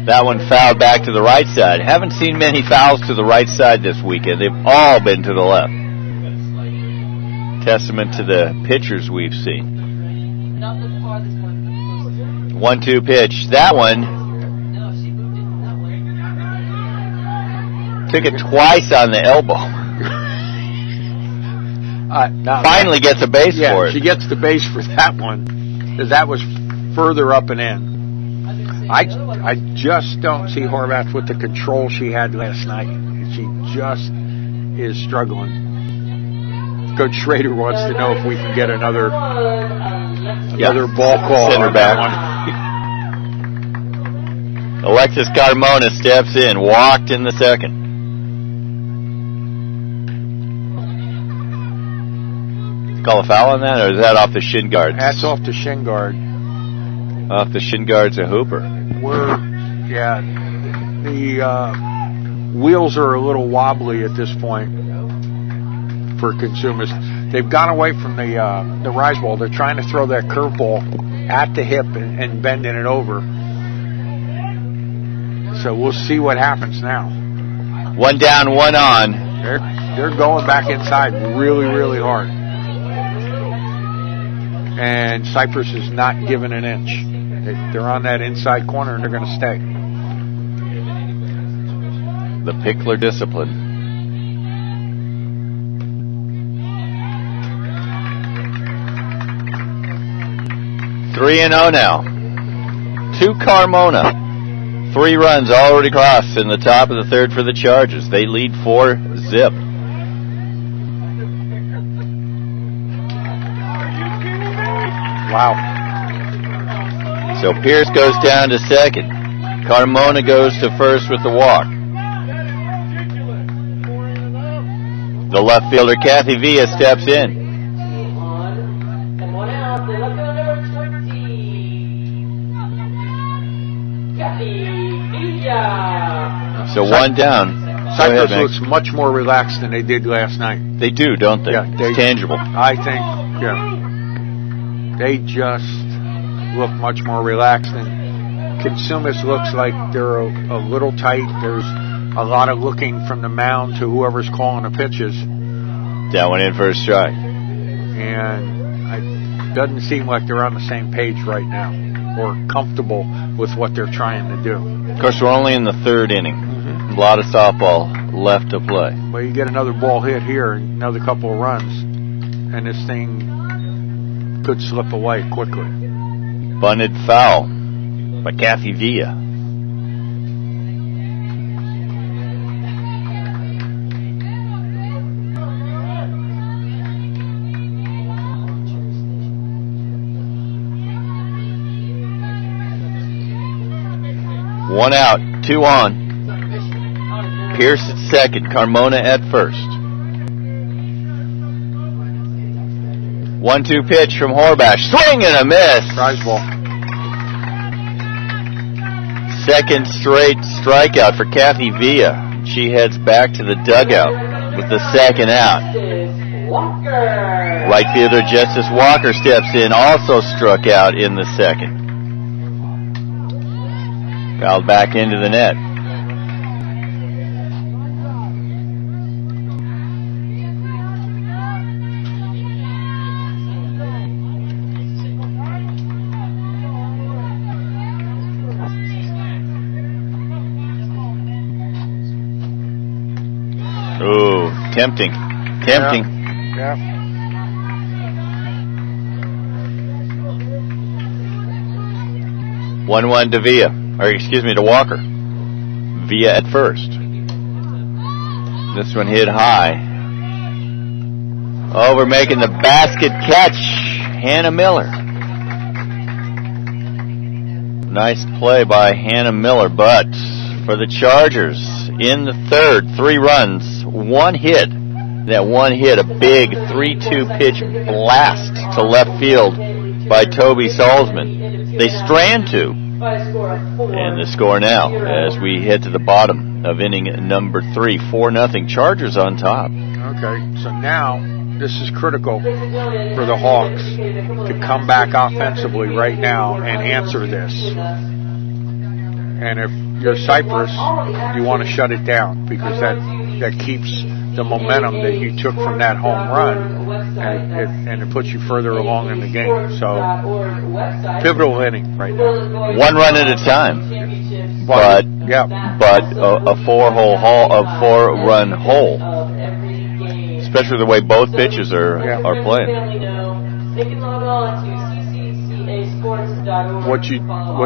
That one fouled back to the right side. Haven't seen many fouls to the right side this weekend. They've all been to the left. Testament to the pitchers we've seen. 1-2 pitch. That one took it twice on the elbow. Finally gets a base for it. She gets the base for that one, because that was further up and in. I just don't see Horvath with the control she had last night. She just is struggling. Coach Schrader wants to know if we can get another ball call. Send her back. Alexis Carmona steps in, walked in the second. Call a foul on that, or is that off the shin guard? That's off the shin guard. Off the shin guard's a hooper. The wheels are a little wobbly at this point for Consumers. They've gone away from the rise ball. They're trying to throw that curveball at the hip and bending it over. So we'll see what happens now. 1 down, 1 on. They're going back inside really, really hard. And Cypress is not giving an inch. They're on that inside corner, and they're going to stay. The Pickler discipline. Three and 0 now. 2 Carmona. 3 runs already crossed in the top of the third for the Chargers. They lead 4-0. Wow. So Pierce goes down to second. Carmona goes to first with the walk. The left fielder, Kathy Villa, steps in. So 1 down. Cypress looks much more relaxed than they did last night. They do, don't they? Yeah, it's tangible. I think, They just look much more relaxed. And Consumus looks like they're a little tight. There's a lot of looking from the mound to whoever's calling the pitches. That one in for a strike. And it doesn't seem like they're on the same page right now or comfortable with what they're trying to do. Of course, we're only in the third inning. A lot of softball left to play. Well, you get another ball hit here, another couple of runs, and this thing could slip away quickly. Bunted foul by Kathy Villa. One out, 2 on. Pierce at second, Carmona at first. 1-2 pitch from Horbash. Swing and a miss. Prize ball. Second straight strikeout for Kathy Villa. She heads back to the dugout with the second out. Right fielder Justice Walker steps in, also struck out in the second. Fouled back into the net. Ooh, tempting. Yeah. 1-1 to Villa. To Walker. Villa at first. This one hit high. Over making the basket catch, Hannah Miller. Nice play by Hannah Miller, but for the Chargers in the third, 3 runs, 1 hit. That 1 hit, a big 3-2 pitch blast to left field by Toby Salzman. They strand 2. And the score now as we head to the bottom of inning number 3, 4-0. Chargers on top. Okay, so now this is critical for the Hawks to come back offensively right now and answer this. And if you're Cypress, you want to shut it down because that keeps the momentum that you took from that home run, and it puts you further along in the game. So, pivotal inning right now. 1 run at a time, but a 4-run hole. Especially the way both pitches are playing. What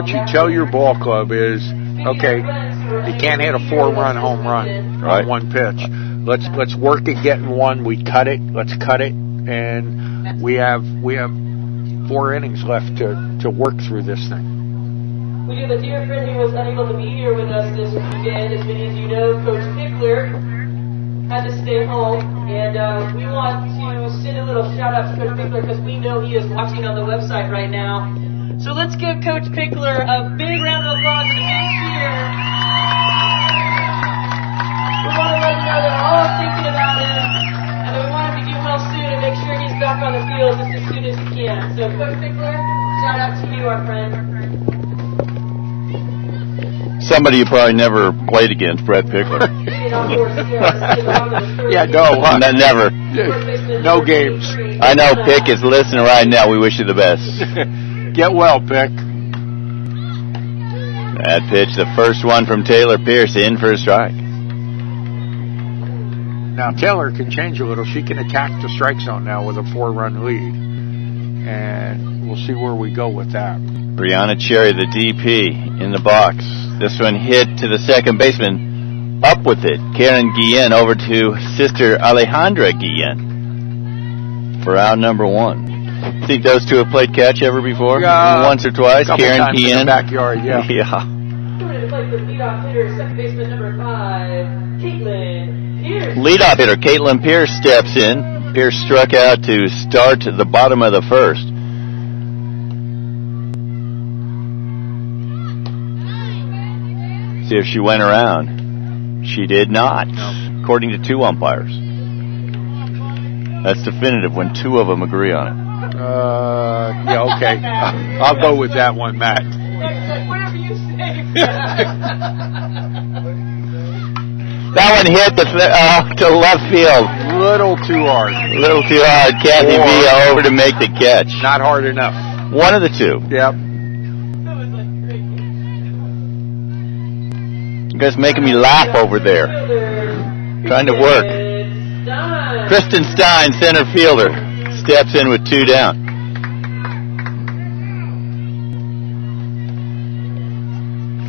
you tell your ball club is, okay, you can't hit a 4-run home run on 1 pitch. Let's work at getting 1. We cut it. Let's cut it, and we have 4 innings left to work through this thing. We do have a dear friend who was unable to be here with us this weekend. As many of you know, Coach Pickler had to stay home, and we want to send a little shout out to Coach Pickler because we know he is watching on the website right now. So let's give Coach Pickler a big round of applause and a big cheer. We want to let him know that we're all thinking about him, and that we want him to get well soon and make sure he's back on the field just as soon as he can. So, Coach Pickler, shout out to you, our friend. Somebody you probably never played against, Brett Pickler. Yeah, no. Never. No games. I know Pick is listening right now. We wish you the best. Get well, Pick. That pitch, the first one from Taylor Pierce, in for a strike. Now, Taylor can change a little. She can attack the strike zone now with a 4-run lead. And we'll see where we go with that. Brianna Cherry, the DP, in the box. This one hit to the second baseman. Up with it. Karen Guillen over to sister Alejandra Guillen for out number 1. Think those two have played catch ever before? Once or twice? Karen Guillen. In the backyard, yeah. Yeah. Leadoff hitter Caitlin Pierce steps in. Pierce struck out to start the bottom of the first. See if she went around. She did not, according to 2 umpires. That's definitive when 2 of them agree on it. Yeah, okay. I'll go with that one, Matt. Whatever you say. That one hit to left field. Little too hard. A little too hard. Kathy Villa over to make the catch. Not hard enough. One of the two. Yep. You guys making me laugh over there. Trying to work. Kristen Stein, center fielder, steps in with 2 down.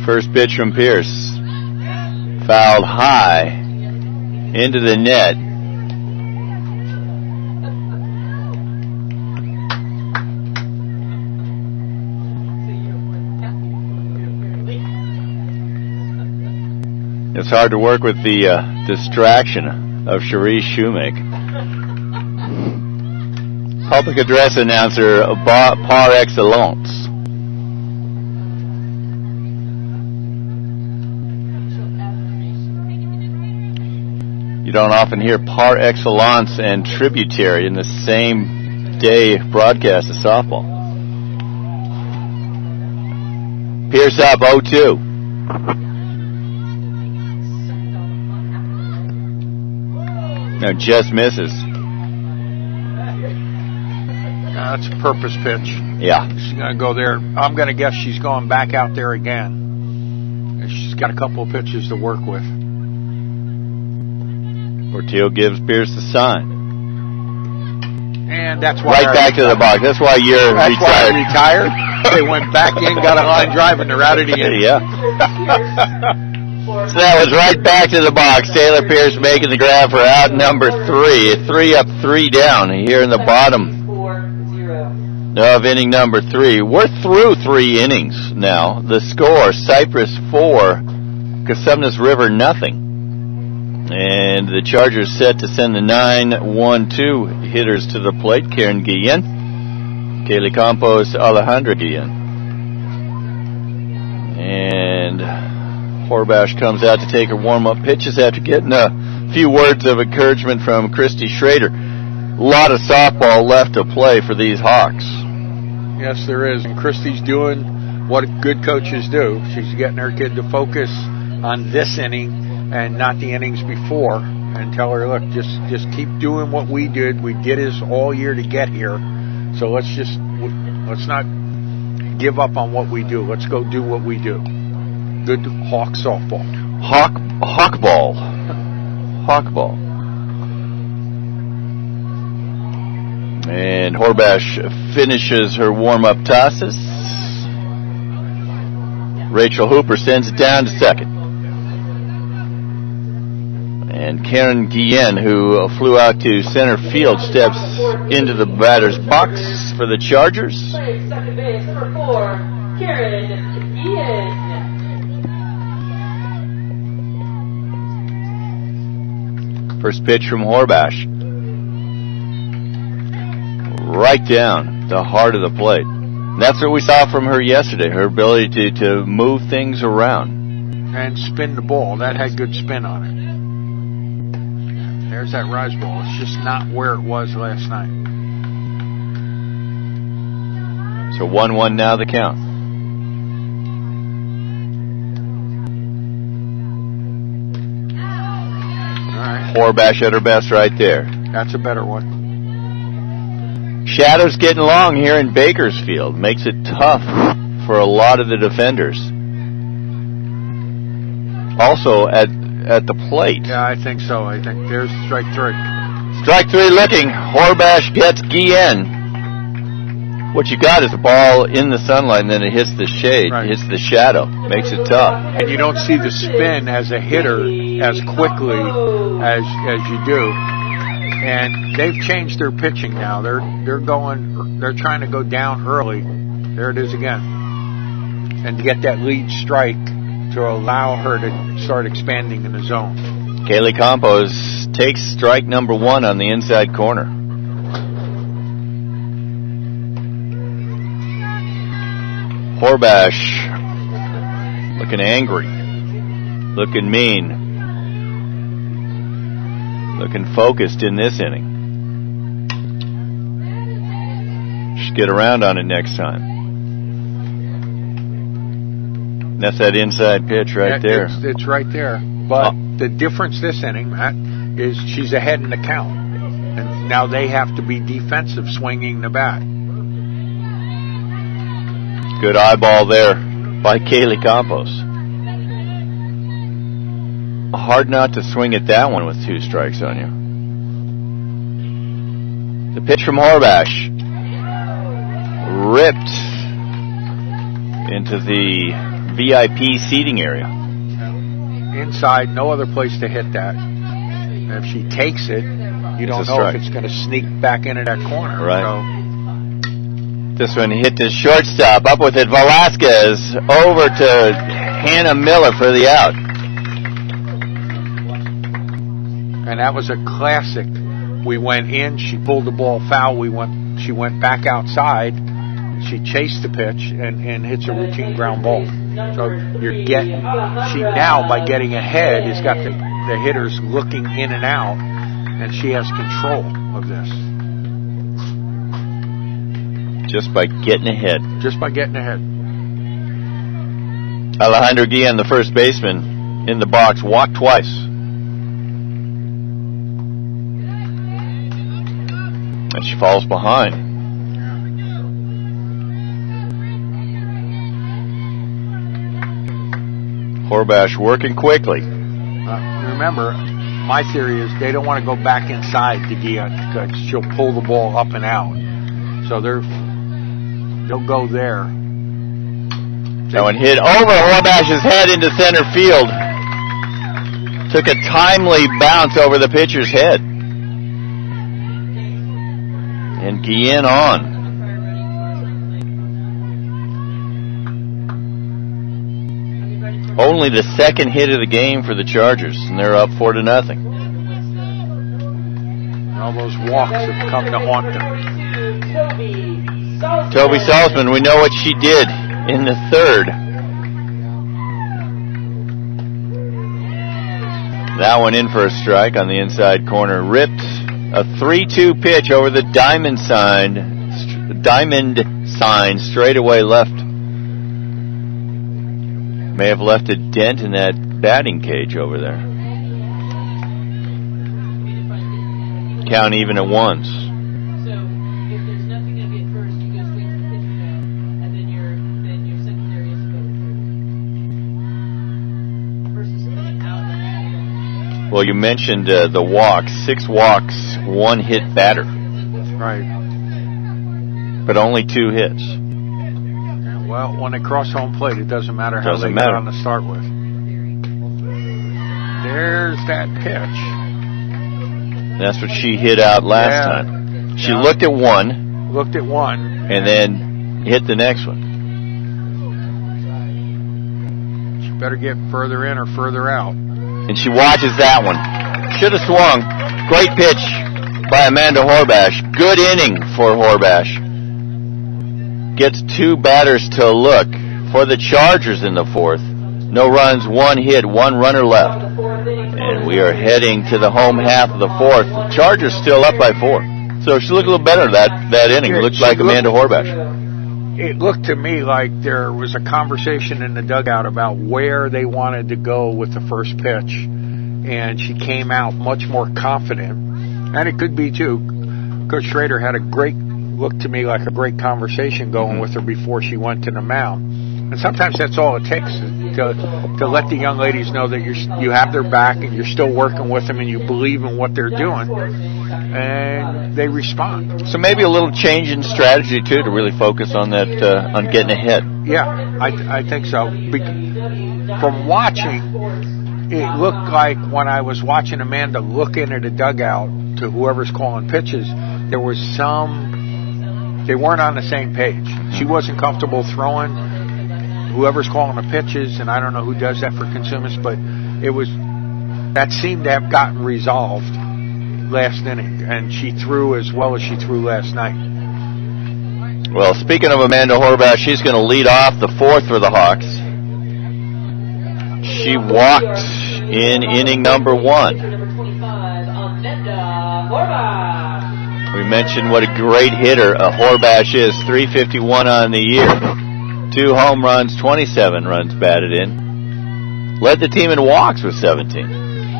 First pitch from Pierce. Fouled high into the net. It's hard to work with the distraction of Cherise Shoemake. Public address announcer par excellence. You don't often hear par excellence and tributary in the same day broadcast of softball. Pierce up 0-2. No, just misses. That's a purpose pitch. Yeah. She's going to go there. I'm going to guess she's going back out there again. She's got a couple of pitches to work with. Portillo gives Pierce the sign. And that's why... Right back to the box. That's why you're That's retired. why I'm retired. They went back in, got a line drive, and they're out of the inning. Yeah. So that was right back to the box. Taylor Pierce making the grab for out number 3. 3 up, 3 down here in the bottom of inning number 3. We're through 3 innings now. The score, Cypress 4, Cosumnes River nothing. And the Chargers set to send the 9-1-2 hitters to the plate. Karen Guillen, Kaylee Campos, Alejandra Guillen. And Horbash comes out to take her warm-up pitches after getting a few words of encouragement from Christy Schrader. A lot of softball left to play for these Hawks. Yes, there is. And Christy's doing what good coaches do. She's getting her kid to focus on this inning and not the innings before, and tell her, look, just keep doing what we did. We did this all year to get here. So let's not give up on what we do. Let's go do what we do. Good Hawk softball. Hawkball. Hawkball. And Horbash finishes her warm-up tosses. Rachel Hooper sends it down to second. And Karen Guillen, who flew out to center field, steps into the batter's box for the Chargers. Second base, number 4, Karen Guillen. First pitch from Horbash. Right down the heart of the plate. And that's what we saw from her yesterday, her ability to move things around. And spin the ball. That had good spin on it. There's that rise ball. It's just not where it was last night. So 1-1 now the count. All right. Horbash at her best right there. That's a better one. Shadows getting long here in Bakersfield. Makes it tough for a lot of the defenders. Also at the plate. Yeah, I think so. I think there's strike 3. Strike 3 looking. Horbash gets Guillen. What you got is a ball in the sunlight, and then it hits the shade, right. Hits the shadow. Makes it tough. And you don't see the spin as a hitter as quickly as you do. And they've changed their pitching now. They're trying to go down early. There it is again. And to get that lead strike to allow her to start expanding in the zone. Kaylee Campos takes strike number 1 on the inside corner. Horbash looking angry, looking mean, looking focused in this inning. She's get around on it next time. That's that inside pitch right there. It's right there. But the difference this inning, Matt, is she's ahead in the count. And now they have to be defensive swinging the bat. Good eyeball there by Kaylee Campos. Hard not to swing at that one with 2 strikes on you. The pitch from Horbash. Ripped into the VIP seating area. Inside, no other place to hit that. And if she takes it, you don't know if it's going to sneak back into that corner. Right. So. This one hit the shortstop. Up with it, Velasquez over to Hannah Miller for the out. And that was a classic. We went in, she pulled the ball foul, she went back outside, she chased the pitch and hits a routine ground ball. So she now, by getting ahead, has got the hitters looking in and out, and she has control of this. Just by getting ahead. Just by getting ahead. Alejandro Guillen, the first baseman, in the box, walked twice. And she falls behind. Horbash working quickly. Remember, my theory is they don't want to go back inside to Guillen because she'll pull the ball up and out. So they'll go there. That one hit over Horbash's head into center field. Took a timely bounce over the pitcher's head. And Guillen on. Only the second hit of the game for the Chargers, and they're up 4-0. All those walks have come to haunt them. Toby Salzman, we know what she did in the third. That one in for a strike on the inside corner. Ripped a 3-2 pitch over the diamond sign straight away left. May have left a dent in that batting cage over there. Count even at once. Well, you mentioned the walks. 6 walks, 1 hit batter. Right. But only 2 hits. Well, when they cross home plate, it doesn't matter how they get on to start with. There's that pitch. That's what she hit out last time. She looked at one. Looked at one. And then hit the next one. She better get further in or further out. And she watches that one. Should have swung. Great pitch by Amanda Horbash. Good inning for Horbash. Gets 2 batters to look for the Chargers in the 4th. No runs, 1 hit, 1 runner left. And we are heading to the home half of the 4th. The Chargers still up by 4. So she looked a little better that inning. It looked like Amanda Horbash. It looked to me like there was a conversation in the dugout about where they wanted to go with the first pitch. And she came out much more confident. And it could be, too. Coach Schrader had looked to me like a great conversation going with her before she went to the mound. And sometimes that's all it takes to let the young ladies know that you have their back and you're still working with them and you believe in what they're doing. And they respond. So maybe a little change in strategy, too, to really focus on that, on getting ahead. Yeah, I think so. From watching, it looked like when I was watching Amanda look into the dugout to whoever's calling pitches, there was they weren't on the same page. She wasn't comfortable throwing. Whoever's calling the pitches, and I don't know who does that for Consumers, but that seemed to have gotten resolved last inning, and she threw as well as she threw last night. Well, speaking of Amanda Horbash, she's going to lead off the 4th for the Hawks. She walked in inning number 1. We mentioned what a great hitter a Horbash is. 351 on the year. 2 home runs, 27 runs batted in. Led the team in walks with 17.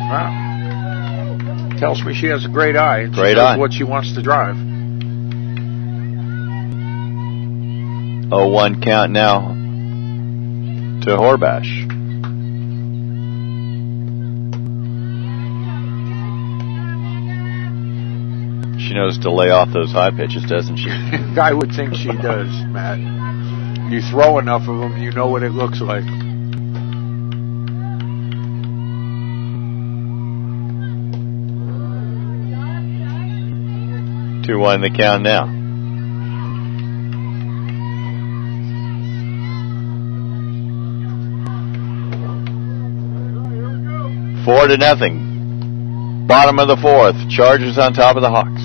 Wow. Tells me she has a great eye. And great she knows eye. what she wants to drive. 0-1 count now to Horbash. She knows to lay off those high pitches, doesn't she? I would think she does, Matt. You throw enough of them, you know what it looks like. Two one the count now. Four to nothing. Bottom of the fourth. Chargers on top of the Hawks.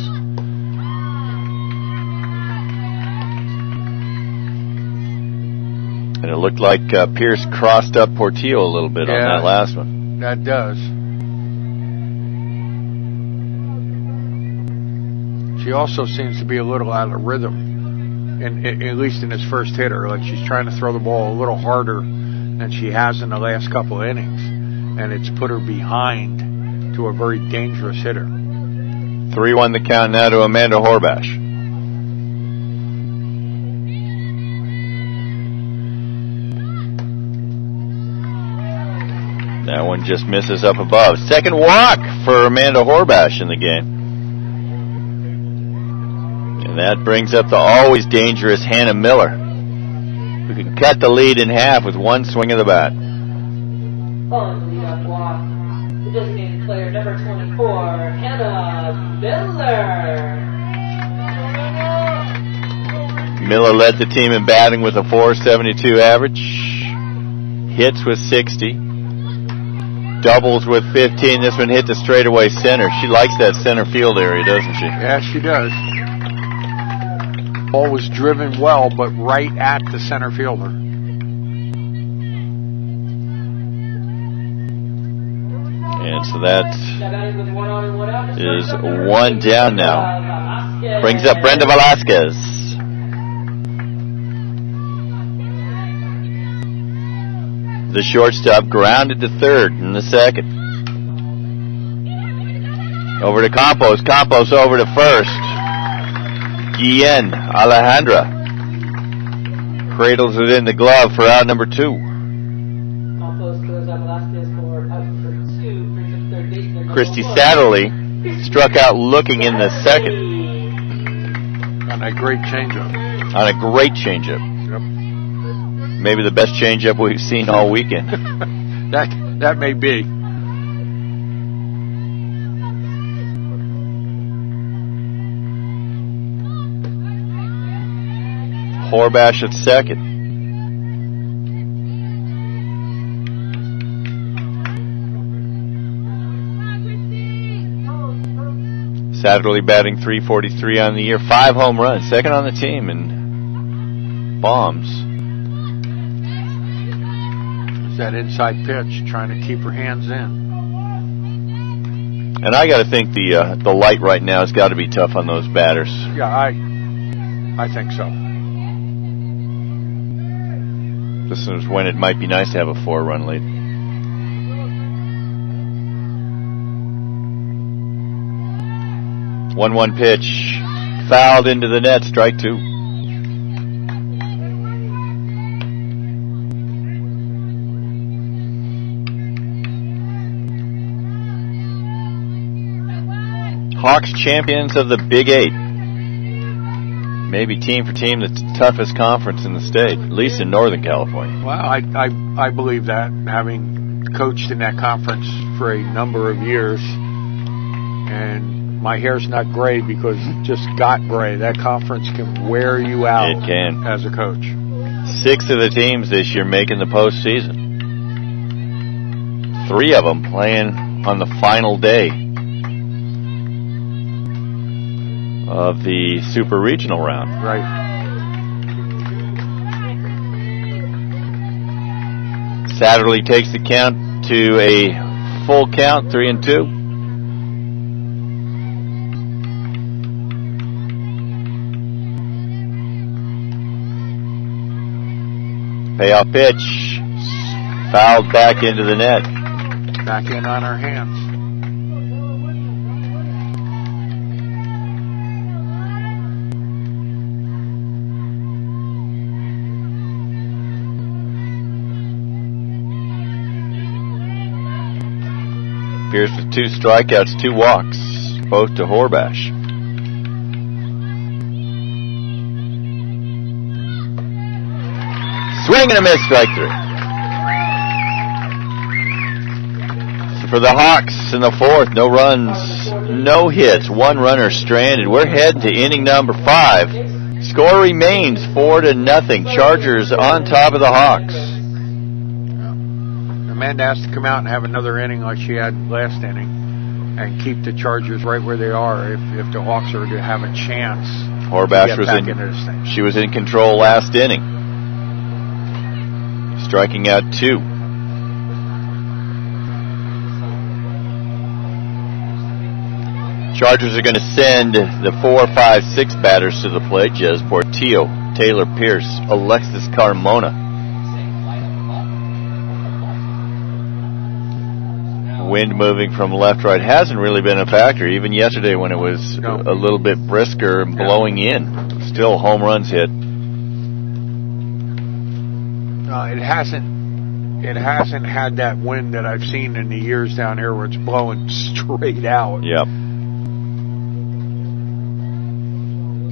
And it looked like Pierce crossed up Portillo a little bit on that last one. That does. She also seems to be a little out of rhythm, at least in his first hitter. Like she's trying to throw the ball a little harder than she has in the last couple of innings. And it's put her behind to a very dangerous hitter. 3-1 the count now to Amanda Horbash. That one just misses up above. Second walk for Amanda Horbash in the game. And that brings up the always dangerous Hannah Miller, who can cut the lead in half with one swing of the bat. Following the leadoff walk, the designated player number 24, Hannah Miller. Miller led the team in batting with a .472 average. Hits with 60. Doubles with 15. This one hit the straightaway center. She likes that center field area, doesn't she? Yeah, she does. Ball was driven well, but right at the center fielder. And so that is one down now. Brings up Brenda Velasquez. The shortstop grounded to third in the second. Over to Campos. Campos over to first. Guillen Alejandra cradles it in the glove for out number 2. Campos throws out Velasquez for out for 2, brings up third baseman. Christy Satterley struck out looking in the second. On a great changeup. On a great changeup. Yep. Maybe the best changeup we've seen all weekend. that may be. Horbash at second. Satterley batting .343 on the year. 5 home runs. Second on the team in bombs. It's that inside pitch, trying to keep her hands in. And I got to think the light right now has got to be tough on those batters. Yeah, I think so. This is when it might be nice to have a 4-run lead. One pitch, fouled into the net, strike 2. Hawks champions of the Big 8. Maybe team for team the toughest conference in the state, at least in Northern California. Well, I believe that, having coached in that conference for a number of years. And my hair's not gray because it just got gray. That conference can wear you out. It can. As a coach. 6 of the teams this year making the postseason. 3 of them playing on the final day of the Super Regional round. Right. Satterley takes the count to a full count, 3-2. Payoff pitch. Fouled back into the net. Back in on our hands. Pierce with 2 strikeouts, 2 walks, both to Horbash. Swing and a miss, strike 3. So for the Hawks in the 4th, no runs, no hits, 1 runner stranded. We're heading to inning number 5. Score remains 4-0. Chargers on top of the Hawks. Amanda has to come out and have another inning like she had last inning and keep the Chargers right where they are if the Hawks are to have a chance. Horbash was in control last inning. Striking out 2. Chargers are going to send the 4, 5, 6 batters to the plate. Jez Portillo, Taylor Pierce, Alexis Carmona. Wind moving from left-right hasn't really been a factor. Even yesterday when it was a little bit brisker and blowing in, still home runs hit. It hasn't had that wind that I've seen in the years down here where it's blowing straight out. Yep.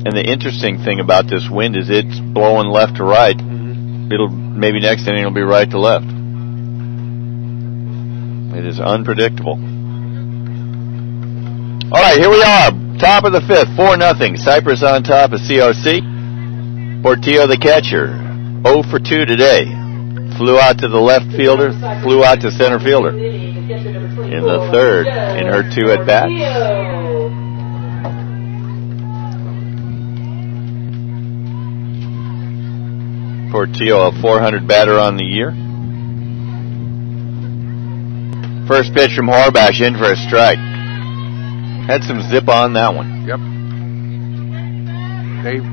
And the interesting thing about this wind is it's blowing left to right. It'll maybe next inning it'll be right to left. It is unpredictable. All right, here we are. Top of the 5th, 4-0. Cypress on top of CRC. Portillo, the catcher, 0 for 2 today. Flew out to the left fielder, flew out to center fielder in the 3rd in her 2 at-bats. Portillo, a .400 batter on the year. First pitch from Horbash, in for a strike. Had some zip on that one. Yep.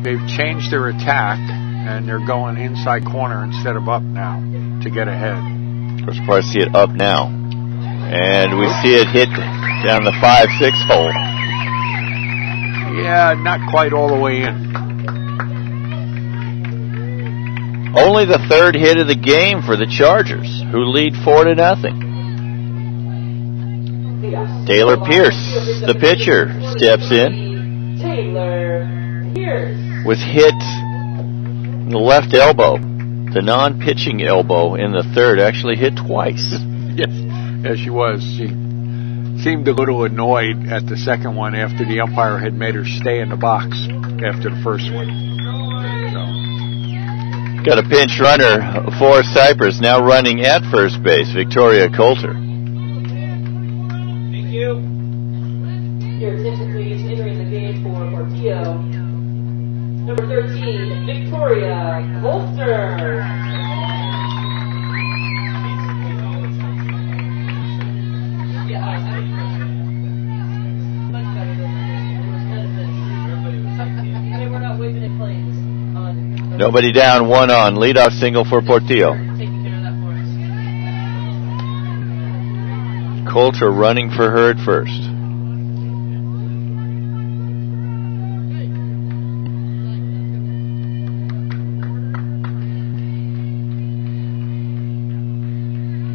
They've changed their attack, and they're going inside corner instead of up now to get ahead. Of course, we'll probably see it up now. And we see it hit down the 5-6 hole. Yeah, not quite all the way in. Only the 3rd hit of the game for the Chargers, who lead 4-0. Taylor Pierce, the pitcher, steps in. Was hit in the left elbow, the non-pitching elbow in the 3rd, actually hit twice. Yes, she was. She seemed a little annoyed at the 2nd one after the umpire had made her stay in the box after the 1st one. So. Got a pinch runner for Cypress, now running at first base, Victoria Coulter. Your attention please, entering the game for Portillo. Number 13, Victoria Coulter. Nobody down, 1 on. Leadoff single for Portillo. Coulter running for her at first.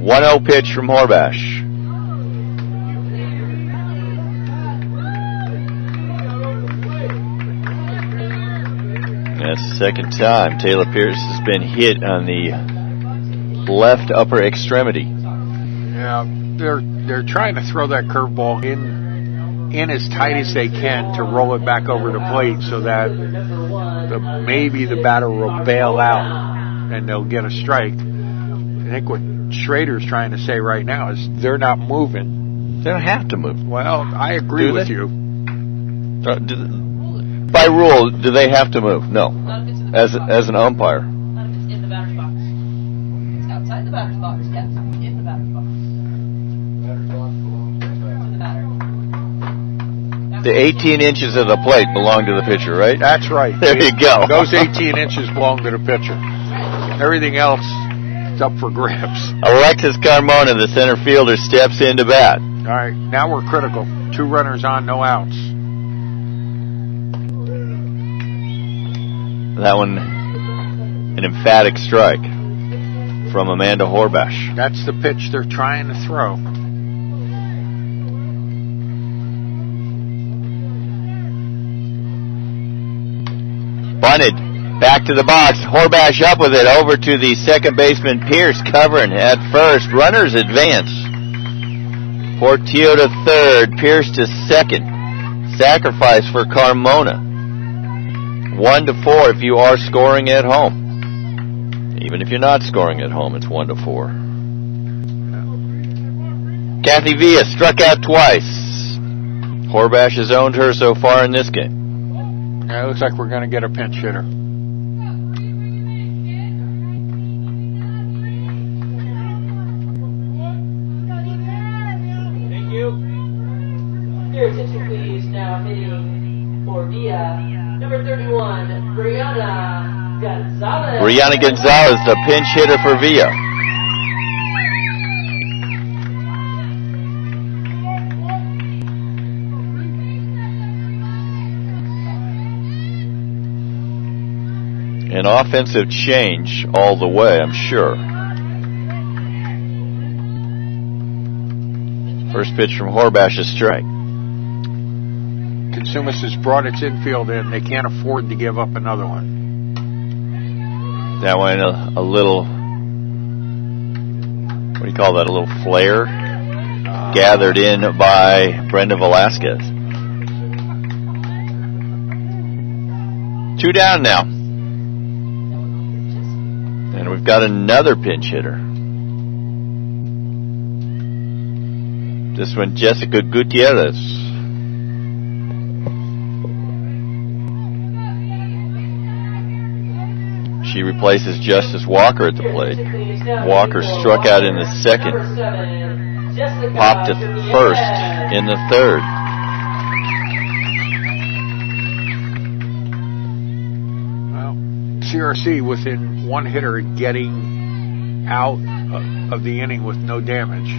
One-0 pitch from Horbash. That's the 2nd time Taylor Pierce has been hit on the left upper extremity. Yeah, they're trying to throw that curveball in as tight as they can to roll it back over the plate so that maybe the batter will bail out and they'll get a strike. I think what Schrader's trying to say right now is they're not moving. They don't have to move. Well, I agree with you. By rule, do they have to move? No. As an umpire. Not if it's in the batter's box. It's outside the batter's box, yes. In the batter's box. The 18 inches of the plate belong to the pitcher, right? That's right. There you go. Those 18 inches belong to the pitcher. Everything else is up for grabs. Alexis Carmona, the center fielder, steps into bat. All right, now we're critical. 2 runners on, no outs. That one, an emphatic strike from Amanda Horbash. That's the pitch they're trying to throw. Bunted, back to the box. Horbash up with it, over to the second baseman Pierce, covering at first. Runners advance. Portillo to third, Pierce to second. Sacrifice for Carmona. 1-4 if you are scoring at home. Even if you're not scoring at home, it's 1-4. Kathy Villa struck out twice. Horbash has owned her so far in this game. Yeah, it looks like we're going to get a pinch hitter. Thank you. Your attention, please. Now hitting for Villa, number 31, Brianna Gonzalez. Brianna Gonzalez, the pinch hitter for Villa. An offensive change all the way, I'm sure. First pitch from Horbash, a strike. Consumus has brought its infield in. They can't afford to give up another one. That one a little, what do you call that, a little flare? Gathered in by Brenda Velasquez. 2 down now. And we've got another pinch hitter. This one, Jessica Gutierrez. She replaces Justice Walker at the plate. Walker struck out in the second. Popped to first in the third. Well, CRC within 1 hitter getting out of the inning with no damage.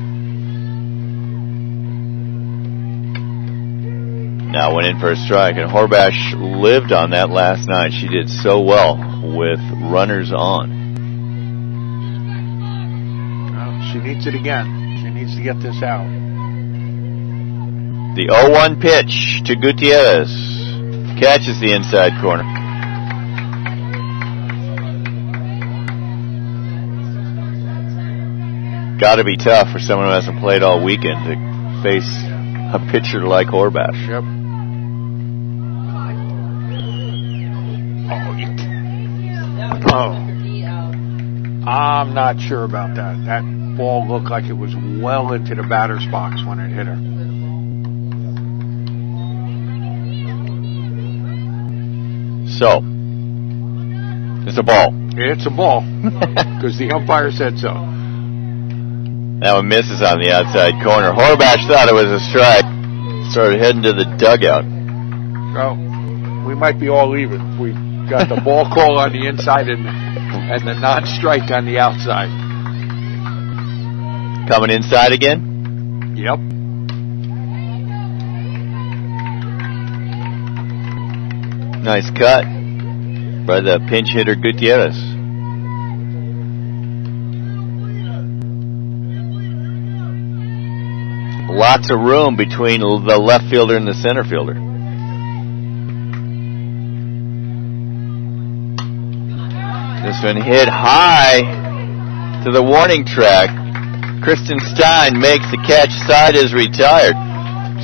Now went in for a strike, and Horbash lived on that last night. She did so well with runners on. Well, she needs it again. She needs to get this out. The 0-1 pitch to Gutierrez. Catches the inside corner. Got to be tough for someone who hasn't played all weekend to face a pitcher like Horbash. Yep. Oh, I'm not sure about that. That ball looked like it was well into the batter's box when it hit her. So, it's a ball. It's a ball, because the umpire said so. That one misses on the outside corner. Horbash thought it was a strike. Started heading to the dugout. Well, we might be all even. We got the ball call on the inside and the non-strike on the outside. Coming inside again? Yep. Nice cut by the pinch hitter Gutierrez. Lots of room between the left fielder and the center fielder. This one hit high to the warning track. Kristen Stein makes the catch. Side is retired.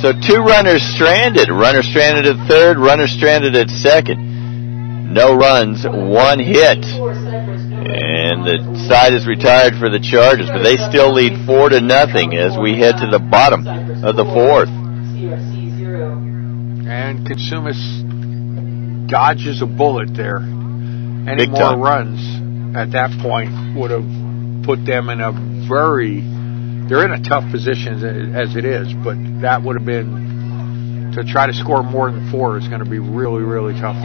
So 2 runners stranded. Runner stranded at third, runner stranded at second. No runs, 1 hit. And the side is retired for the Chargers, but they still lead 4-0 as we head to the bottom of the 4th. And Consumus dodges a bullet there. Any Big more time. runs at that point would have put them in a they're in a tough position as it is, but that would have been, to try to score more than 4 is going to be really, really tough.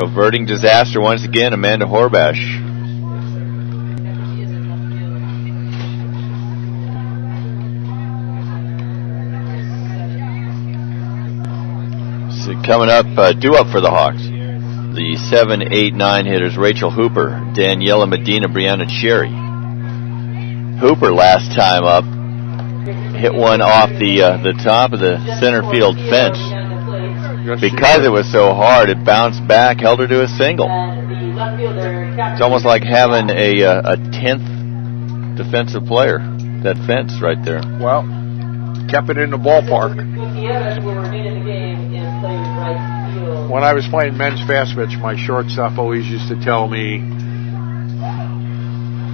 Averting disaster once again, Amanda Horbash. So coming up, due up for the Hawks. The 7, 8, 9 hitters, Rachel Hooper, Daniela Medina, Brianna Cherry. Hooper last time up hit one off the top of the center field fence. Because it was so hard, it bounced back, held her to a single. It's almost like having a 10th defensive player, that fence right there. Well, kept it in the ballpark. When I was playing men's fast pitch, my shortstop always used to tell me,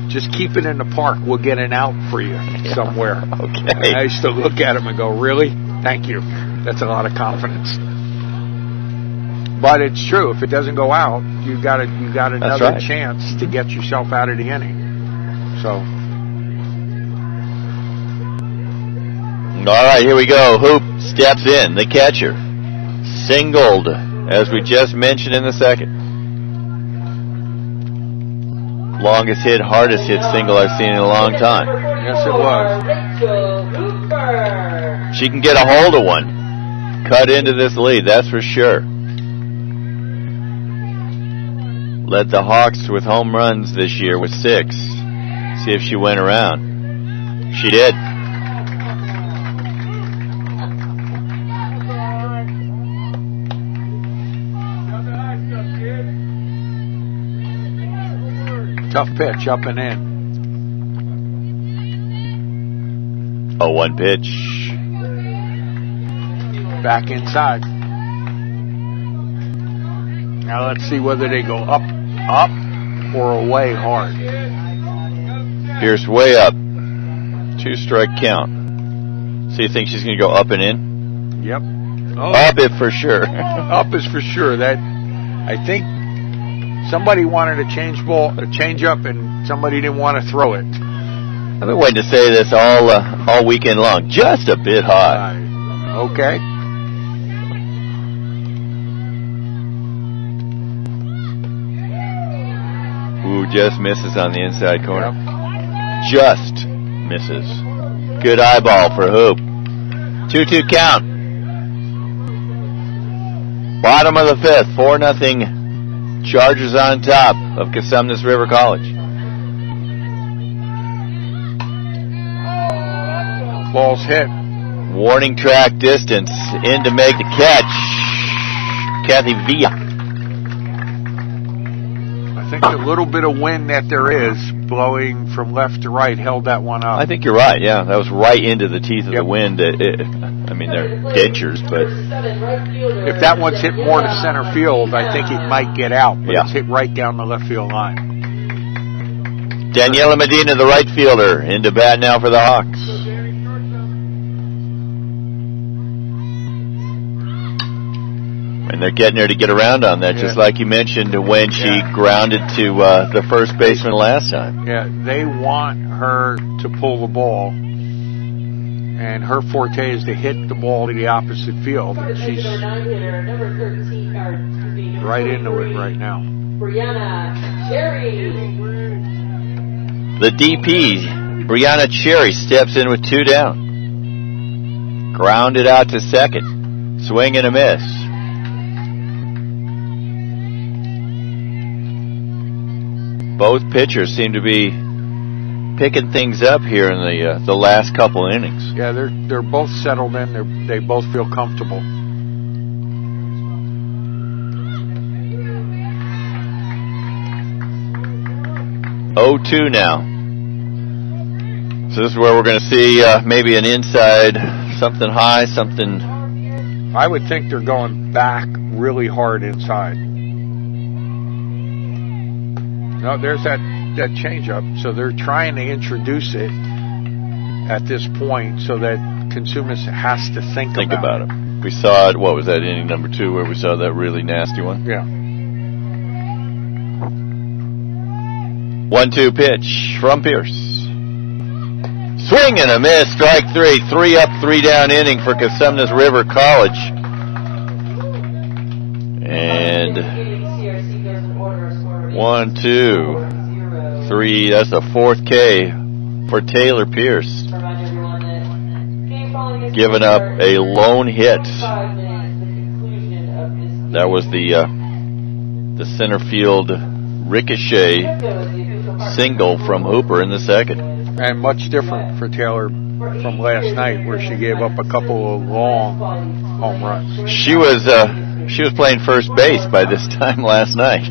just keep it in the park, we'll get an out for you somewhere. Okay. And I used to look at him and go, really? Thank you. That's a lot of confidence. But it's true. If it doesn't go out, you got another chance to get yourself out of the inning. So. All right, here we go. Hoop steps in. The catcher singled, as we just mentioned in the second. Longest hit, hardest hit single I've seen in a long time. Yes, it was. She can get a hold of one. Cut into this lead, that's for sure. Led the Hawks with home runs this year with 6. See if she went around. She did. Tough pitch, up and in. 0-1 pitch. Back inside. Now let's see whether they go up, or away hard. Pierce way up. 2-strike count. So you think she's going to go up and in? Yep. Oh. Up it for sure. Up is for sure. That, I think somebody wanted a change up, and somebody didn't want to throw it. I've been waiting to say this all weekend long. Just a bit high. Okay. Ooh, just misses on the inside corner. Yep. Just misses. Good eyeball for Hoop. 2-2 count. Bottom of the 5th, 4-0. Chargers on top of Cosumnes River College. Ball's hit. Warning track distance. In to make the catch. Kathy Villa. I think the little bit of wind that there is blowing from left to right held that one up. I think you're right, yeah. That was right into the teeth of the wind. I mean, they're dentures, but if that one's hit more to center field, I think it might get out, but it's hit right down the left field line. Daniela Medina, the right fielder, into bat now for the Hawks. And they're getting her to get around on that, just like you mentioned when she grounded to the first baseman last time. Yeah, they want her to pull the ball, and her forte is to hit the ball to the opposite field. And she's right into it right now. Brianna Cherry. The DP, Brianna Cherry, steps in with 2 down. Grounded out to second. Swing and a miss. Both pitchers seem to be picking things up here in the last couple innings. Yeah, they're both settled in. They both feel comfortable. 0-2 now. So this is where we're going to see maybe an inside, something high, something. I would think they're going back really hard inside. No, there's that changeup. So they're trying to introduce it at this point so that Cosumnes has to think about it. We saw it, what was that, inning number 2 where we saw that really nasty one? Yeah. 1-2 pitch from Pierce. Swing and a miss, strike 3. 3 up, 3 down inning for Cosumnes River College. And 1, 2, 3. That's the fourth K for Taylor Pierce. Giving up a lone hit. That was the center field ricochet single from Hooper in the second. And much different for Taylor from last night, where she gave up a couple of long home runs. She was playing first base by this time last night.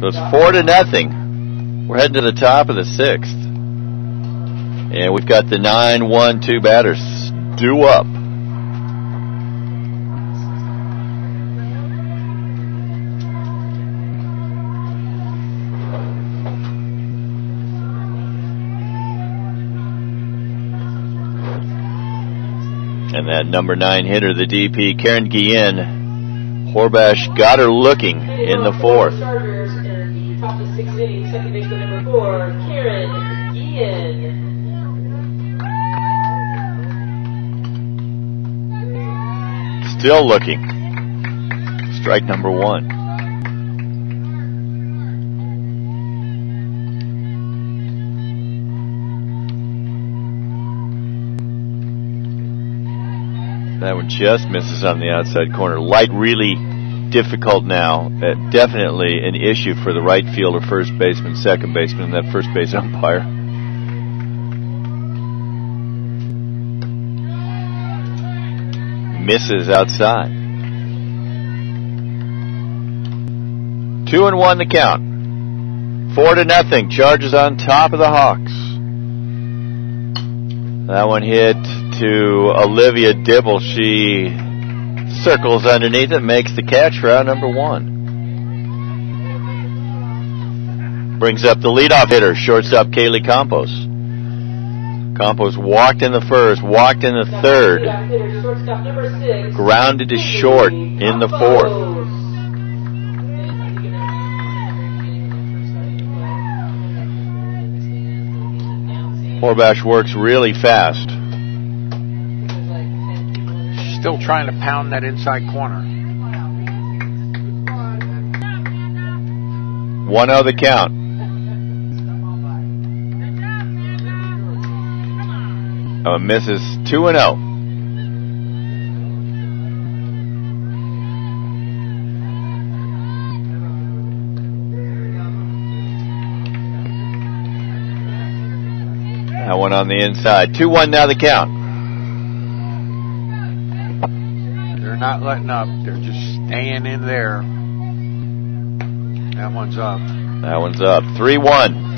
So it's 4-0. We're heading to the top of the sixth. And we've got the 9-1-2 batters due up. And that number 9 hitter, the DP, Karen Guillen, Horbash got her looking in the fourth. Top of the sixth inning, second baseman number 4, Karen Guillen. Still looking. Strike number 1. That one just misses on the outside corner. Light really difficult now. Definitely an issue for the right fielder, first baseman, second baseman, and that first base umpire. Misses outside. 2-1 the count. 4-0. Chargers on top of the Hawks. That one hit to Olivia Dibble. She circles underneath it, makes the catch for out number 1. Brings up the leadoff hitter, shortstop Kaylee Campos. Campos walked in the first, walked in the third, grounded to short in the fourth. Horbash works really fast. Still trying to pound that inside corner. 1-0 the count. Misses 2-0. That one on the inside. 2-1 now the count. Not letting up. They're just staying in there. That one's up. That one's up. 3-1.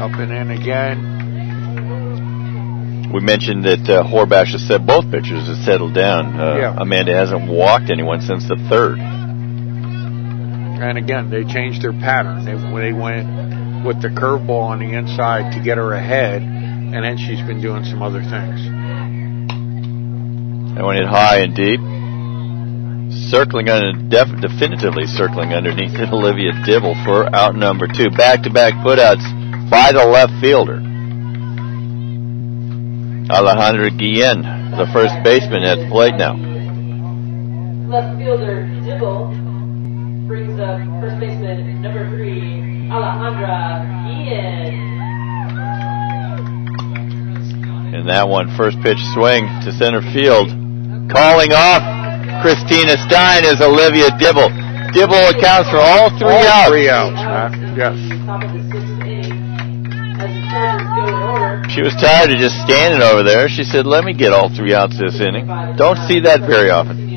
Up and in again. We mentioned that Horbash has said both pitchers have settled down. Amanda hasn't walked anyone since the third. And again, they changed their pattern. They went with the curveball on the inside to get her ahead, and then she's been doing some other things. That one hit high and deep. Circling definitively circling underneath it, Olivia Dibble for out number 2. Back-to-back putouts by the left fielder. Alejandra Guillen, the first baseman, at the plate now. Left fielder Dibble brings up first baseman number 3, Alejandra Guillen. And that one, first pitch swing to center field. Calling off Christina Stein is Olivia Dibble. Dibble accounts for all 3 outs. 3 outs, Matt. Yes. Top of the sixth inning as the Chargers go in order. She was tired of just standing over there. She said, let me get all 3 outs this inning. Don't see that very often.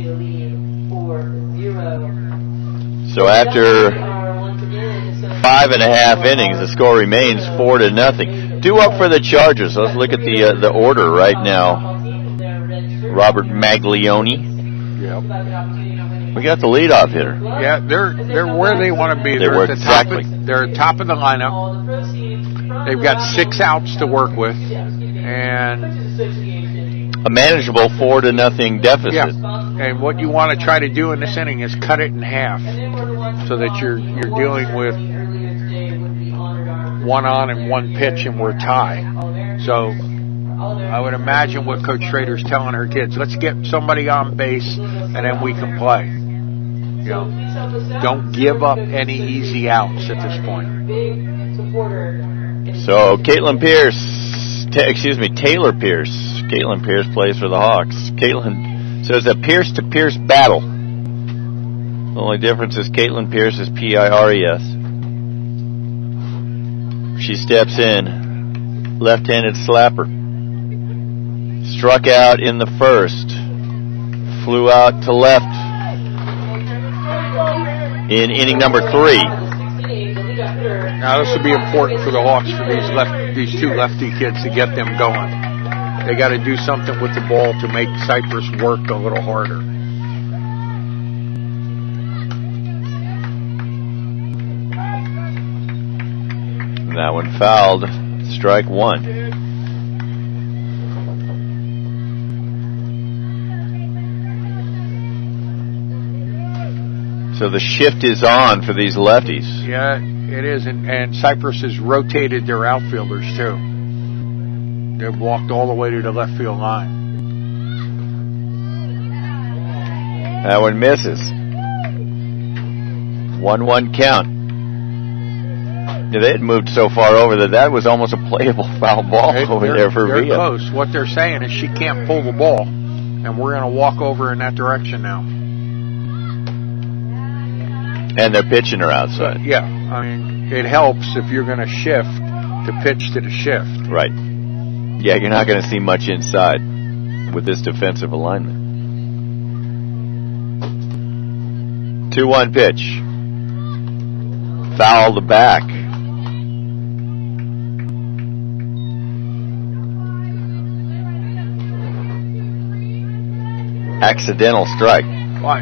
So after 5.5 innings, the score remains 4-0. Due up for the Chargers. Let's look at the order right now. Robert Maglione. Yep. We got the leadoff hitter. Yeah, they're where they want to be. They're at the exactly. They're at top of the lineup. They've got 6 outs to work with, and a manageable 4-0 deficit. Yeah. And what you want to try to do in this inning is cut it in half, so that you're dealing with 1 on and 1 pitch, and we're tied. So I would imagine what Coach Schrader's telling her kids: let's get somebody on base, and then we can play. You know, don't give up any easy outs at this point. So Taylor Pierce. Caitlin Pierce plays for the Hawks. Caitlin. So it's a Pierce-to-Pierce battle. The only difference is Caitlin Pierce is P-I-R-E-S. She steps in, left-handed slapper. Struck out in the first. Flew out to left in inning number 3. Now this will be important for the Hawks, for these 2 lefty kids, to get them going. They got to do something with the ball to make Cypress work a little harder. And that one fouled. Strike 1. So the shift is on for these lefties. Yeah, it is. And Cypress has rotated their outfielders, too. They've walked all the way to the left field line. That one misses. 1-1 count. Yeah, they had moved so far over that was almost a playable foul ball over there for Villa. Villa. They're close. What they're saying is she can't pull the ball, and we're going to walk over in that direction now. And they're pitching her outside. Yeah, I mean, it helps if you're going to shift to pitch to the shift. Right. Yeah, you're not going to see much inside with this defensive alignment. 2-1 pitch. Foul the back. Accidental strike. Well,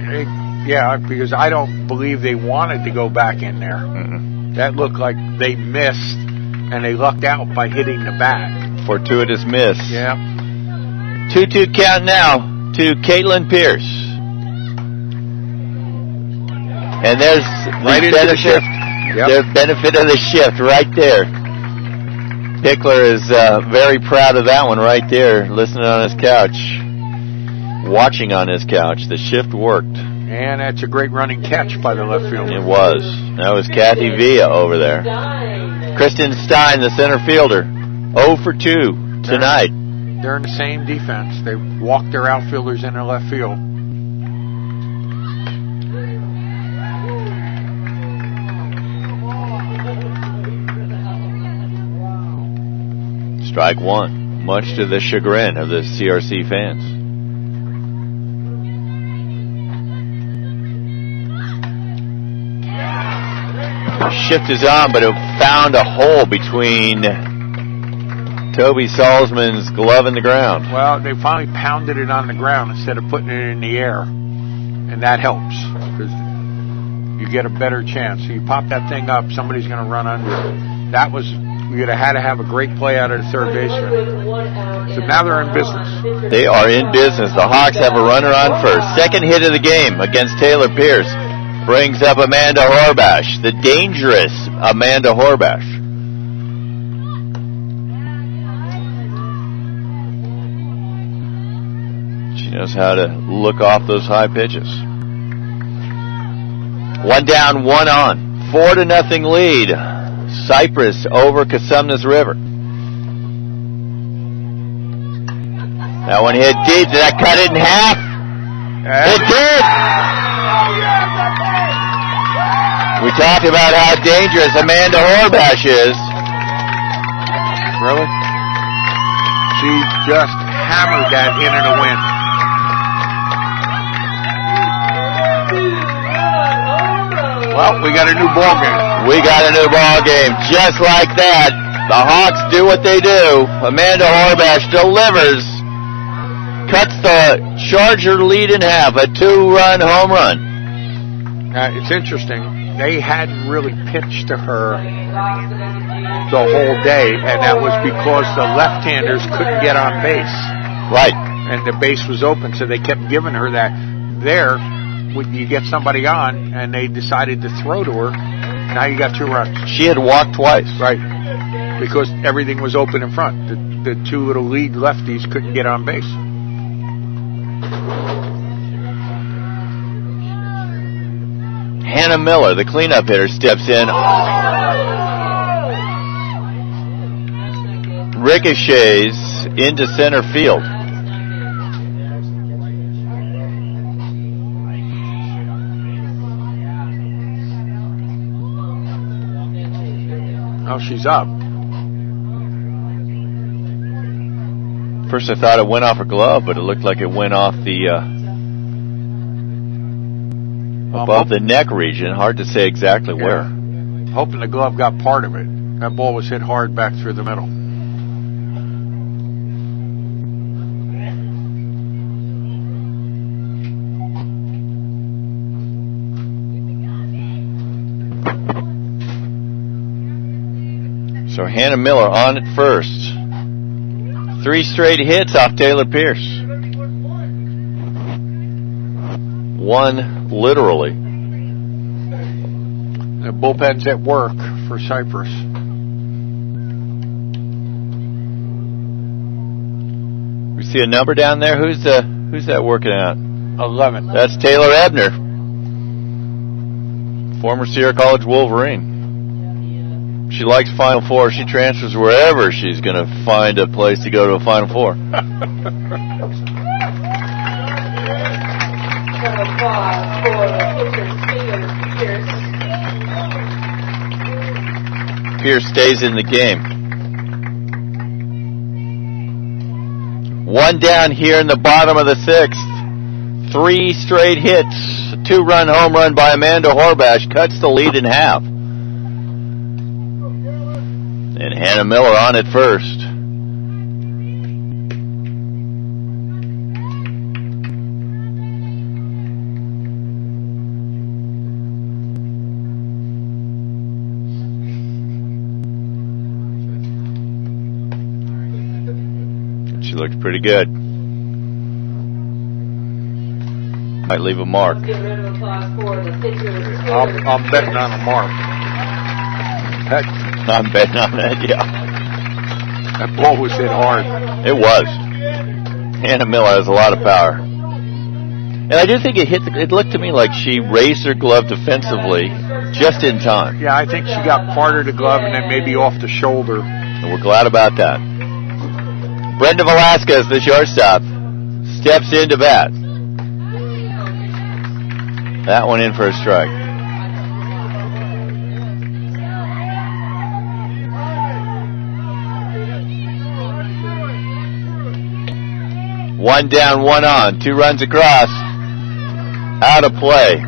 yeah, because I don't believe they wanted to go back in there. Mm-mm. That looked like they missed, and they lucked out by hitting the bat. Fortuitous miss. Yeah. 2-2 count now to Caitlin Pierce. And there's right into the shift. Yep. The benefit of the shift right there. Pickler is very proud of that one right there, listening on his couch, watching on his couch. The shift worked. And that's a great running catch by the left fielder. It was. That was Kathy Villa over there. Kristen Stein, the center fielder, 0 for 2 tonight. They're in the same defense. They walked their outfielders in their left field. Strike 1, much to the chagrin of the CRC fans. Shift is on, but it found a hole between Toby Salzman's glove and the ground. Well, they finally pounded it on the ground instead of putting it in the air, and that helps because you get a better chance. So you pop that thing up, somebody's going to run under it. That was, we would have had to have a great play out of the third baseman. So now they're in business. They are in business. The Hawks have a runner on first. Second hit of the game against Taylor Pierce. Brings up Amanda Horbash, the dangerous Amanda Horbash. She knows how to look off those high pitches. 1 down, 1 on. 4-0 lead. Cypress over Casumnas River. That one hit deep. Did that cut it in half? It did! We talked about how dangerous Amanda Horbash is. Really? She just hammered that in and a win. Well, we got a new ball game. We got a new ball game. Just like that, the Hawks do what they do. Amanda Horbash delivers. Cuts the Charger lead in half, a 2-run home run. It's interesting. They hadn't really pitched to her the whole day, and that was because the left-handers couldn't get on base. Right. and the base was open, so they kept giving her that. There, you get somebody on, and they decided to throw to her. Now you got 2 runs. She had walked twice. Right. Because everything was open in front. The 2 little lead lefties couldn't get on base. Hannah Miller, the cleanup hitter, steps in. Ricochets into center field. Oh, she's up. First I thought it went off her glove, but it looked like it went off the above the neck region. Hard to say exactly where. Hoping the glove got part of it. That ball was hit hard back through the middle. So Hannah Miller on at first. 3 straight hits off Taylor Pierce. 1 literally. The bullpen's at work for Cypress. We see a number down there. Who's that working out? 11. That's Taylor Ebner, former Sierra College Wolverine. She likes Final Four. She transfers wherever she's going to find a place to go to a Final Four. Pierce stays in the game. 1 down here in the bottom of the 6th. 3 straight hits. A 2-run home run by Amanda Horbash cuts the lead in half. And Hannah Miller on at first. She looks pretty good. Might leave a mark. I'm betting on a mark. I'm betting on that, yeah. That ball was hit hard. It was. Hannah Miller has a lot of power. And I do think it hit, it looked to me like she raised her glove defensively just in time. Yeah, I think she got part of the glove and then maybe off the shoulder. And we're glad about that. Brenda Velasquez, the shortstop, steps into bat. That one in for a strike. One down, 1 on. 2 runs across. Out of play.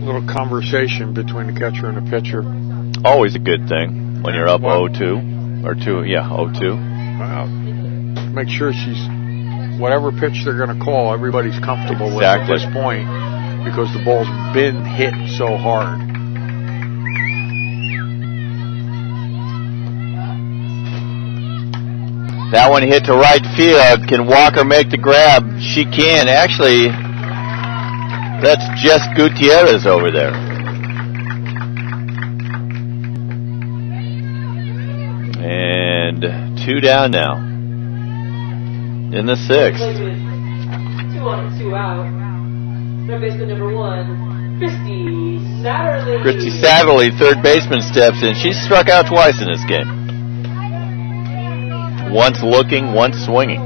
Little conversation between the catcher and the pitcher. Always a good thing when you're up 0-2 or 0-2. Well, make sure whatever pitch they're going to call, everybody's comfortable with at this point because the ball's been hit so hard. That one hit to right field. Can Walker make the grab? She can. Actually, that's Jess Gutierrez over there. And 2 down now. In the 6th. 2 on and 2 out. Third baseman number 1, Christy Satterley. Christy Satterley, third baseman, steps in. She's struck out twice in this game. Once looking, once swinging.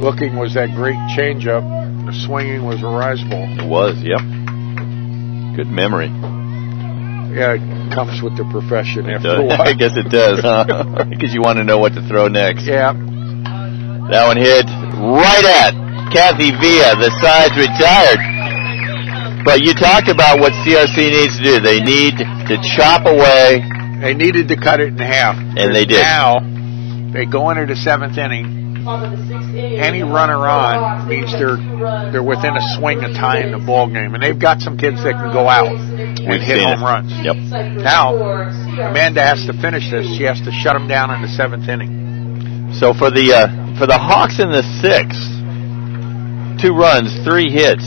Looking was that great changeup. The swinging was a rise ball. It was, yep. Good memory. Yeah, it comes with the profession after a while. I guess it does, huh? Because you want to know what to throw next. Yeah. That one hit right at Kathy Villa. The side's retired. But you talked about what CRC needs to do. They need to chop away. They needed to cut it in half. And they did. Now, they go into the 7th inning. Any runner on means they're within a swing of tying the ball game. And they've got some kids that can go out and hit home runs. Yep. Now, Amanda has to finish this. She has to shut them down in the 7th inning. So for the Hawks in the 6th, 2 runs, 3 hits,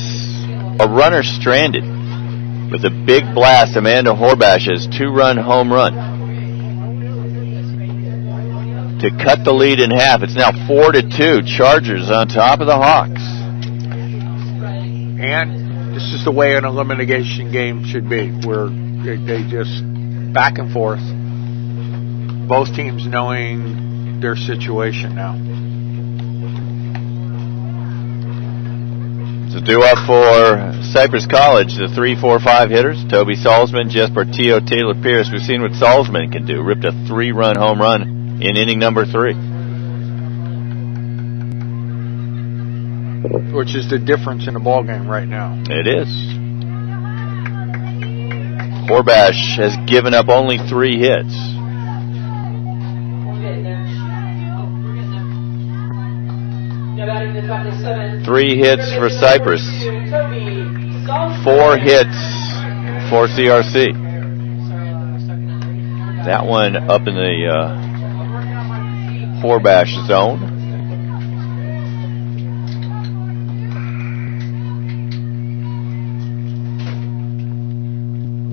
a runner stranded. With a big blast, Amanda Horbash's 2-run home run to cut the lead in half. It's now 4-2. Chargers on top of the Hawks. And this is the way an elimination game should be, where they just back and forth. Both teams knowing their situation now. It's a do-up for Cypress College, the 3-4-5 hitters. Toby Salzman, Jess Portillo, Taylor Pierce. We've seen what Salzman can do. Ripped a 3-run home run in inning number 3. Which is the difference in the ball game right now. It is. Horbash has given up only 3 hits. 3 hits for Cypress. 4 hits for CRC. That one up in the Horbash zone.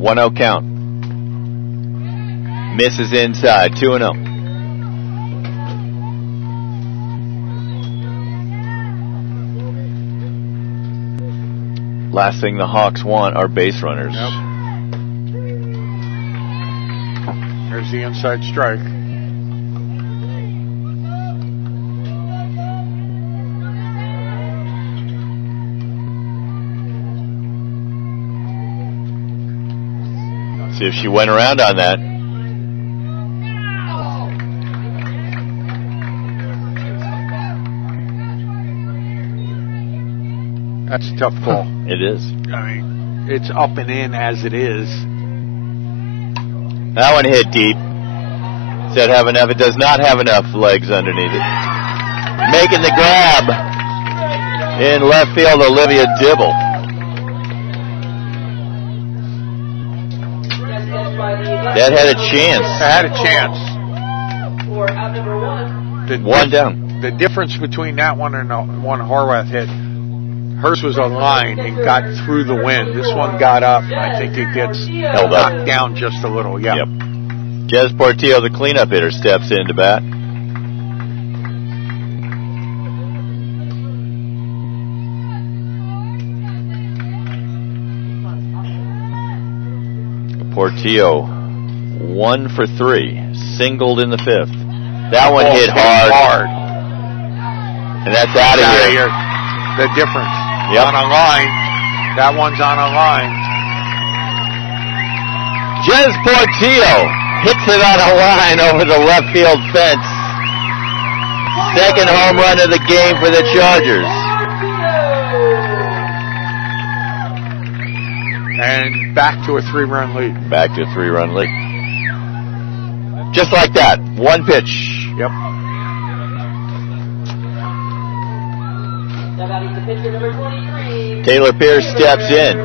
1-0 count. Misses inside. 2-0. Last thing the Hawks want are base runners. Yep. There's the inside strike. See if she went around on that. That's a tough call. It is. I mean, it's up and in as it is. That one hit deep. Does that have enough? It does not have enough legs underneath it. Making the grab in left field, Olivia Dibble. That had a chance. Had a chance. One down. The difference between that one and the one Horwath hit, hers was a line and got through the wind. This one got up. I think it gets held up, knocked down just a little. Yeah. Yep. Jez Portillo, the cleanup hitter, steps in to bat. Portillo, 1 for 3, singled in the 5th. That one hit hard. And that's out of here. The difference. Yep. On a line. That one's on a line. Jez Portillo hits it on a line over the left field fence. Second home run of the game for the Chargers. And back to a 3-run lead. Back to a 3-run lead. Just like that. One pitch. Yep. Taylor Pierce steps in.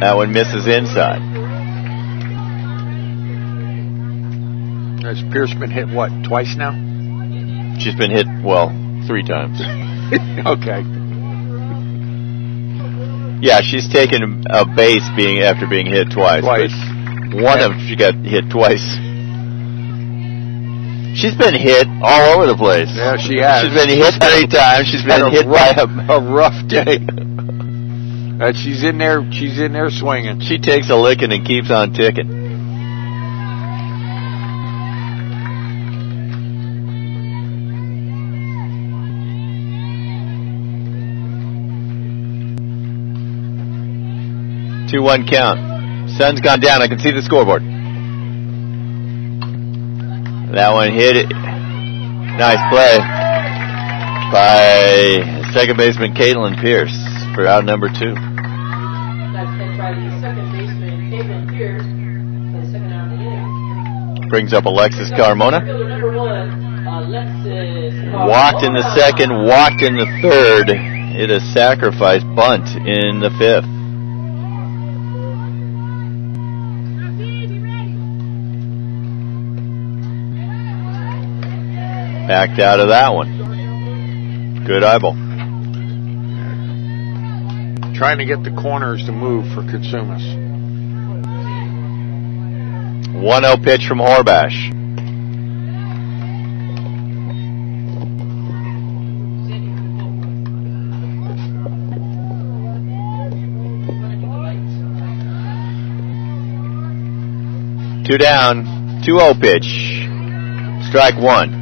That one misses inside. Has Pierce been hit, what, twice now? She's been hit, well, 3 times. Okay. Yeah, she's taken a base after being hit twice. But one of them, she got hit twice. She's been hit all over the place. Yeah, she has. She's been hit 3 times. She's been hit by a rough day. She's in there swinging. She takes a licking and keeps on ticking. Two-one count. Sun's gone down. I can see the scoreboard. That one hit it. Nice play by second baseman Caitlin Pierce for out number 2. That's hit by the second baseman, Caitlin Pierce, for the second out of the inning. Brings up Alexis Carmona. Fielder number 1, Alexis Carmona. Walked in the second, walked in the third. Hit a sacrifice bunt in the 5th. Backed out of that one. Good eyeball. Trying to get the corners to move for Katsumas. 1-0 pitch from Horbash. Two down, 2-0 pitch. Strike 1.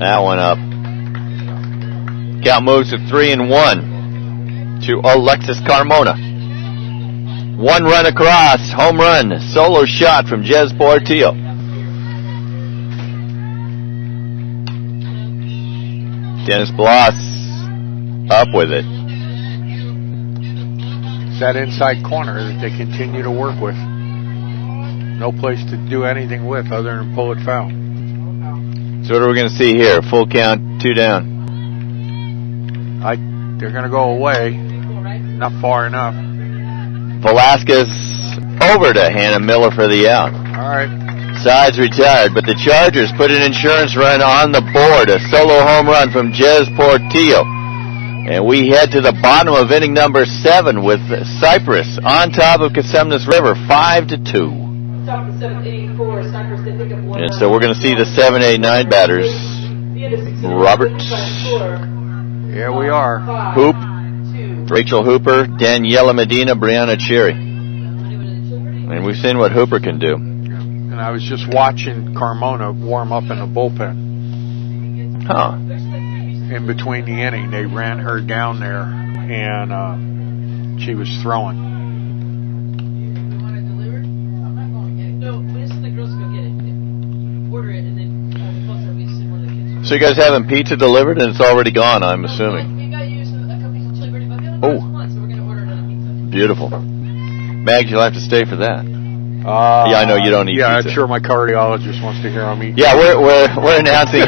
That one up. Count moves to 3-1 to Alexis Carmona. 1 run across, home run, solo shot from Jez Portillo. Dennis Bloss up with it. It's that inside corner that they continue to work with. No place to do anything with other than pull it foul. So what are we going to see here? Full count, 2 down. They're going to go away. Not far enough. Velasquez over to Hannah Miller for the out. All right. Sides retired, but the Chargers put an insurance run on the board. A solo home run from Jez Portillo. And we head to the bottom of inning number 7 with Cypress on top of Cosumnes River, 5-2. And so we're going to see the 7, 8, 9 batters. Roberts. Here we are. Hoop. Rachel Hooper, Daniela Medina, Brianna Cherry. And we've seen what Hooper can do. And I was just watching Carmona warm up in the bullpen. Huh. In between the inning, they ran her down there, and she was throwing. So you guys having pizza delivered and it's already gone, I'm assuming. Oh, beautiful. Mags, you'll have to stay for that. Yeah, I know you don't eat pizza. Yeah, I'm sure my cardiologist wants to hear me. Yeah, we're announcing.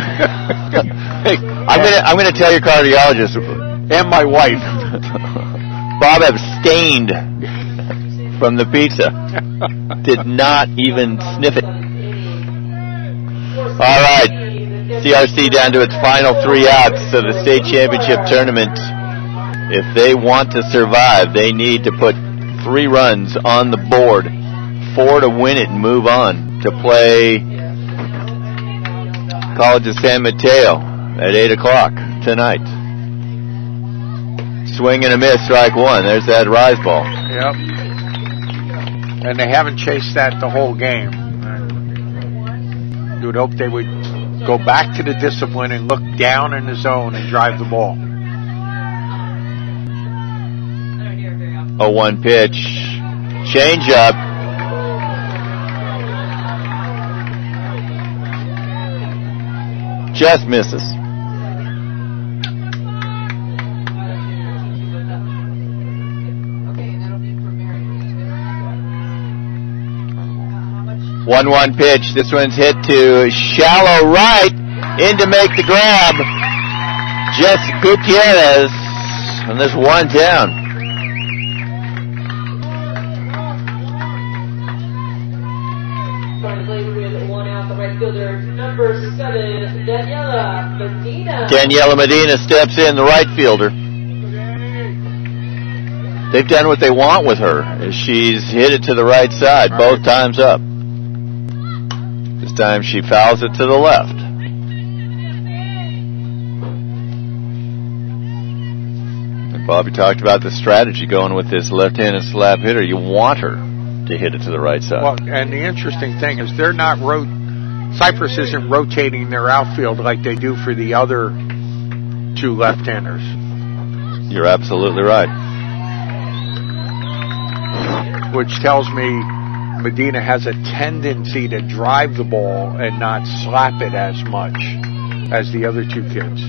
Hey, I'm gonna tell your cardiologist and my wife. Bob abstained from the pizza. Did not even sniff it. All right. CRC down to its final 3 outs of the state championship tournament. If they want to survive, they need to put 3 runs on the board, 4 to win it and move on to play College of San Mateo at 8 o'clock tonight. Swing and a miss, strike 1. There's that rise ball. Yep. And they haven't chased that the whole game. You would hope they would go back to the discipline and look down in the zone and drive the ball. 0-1 pitch. Change up. Just misses. One 1 pitch. This one's hit to shallow right. In to make the grab. Jess Gutierrez. And there's 1 down. Trying to play with 1 out, the right fielder, number 7, Daniela Medina. Daniela Medina steps in, the right fielder. They've done what they want with her. She's hit it to the right side both times up. This time she fouls it to the left. And Bobby talked about the strategy going with this left-handed slap hitter. You want her to hit it to the right side. Well, and the interesting thing is they're not Cypress isn't rotating their outfield like they do for the other 2 left-handers. You're absolutely right. Which tells me Medina has a tendency to drive the ball and not slap it as much as the other 2 kids.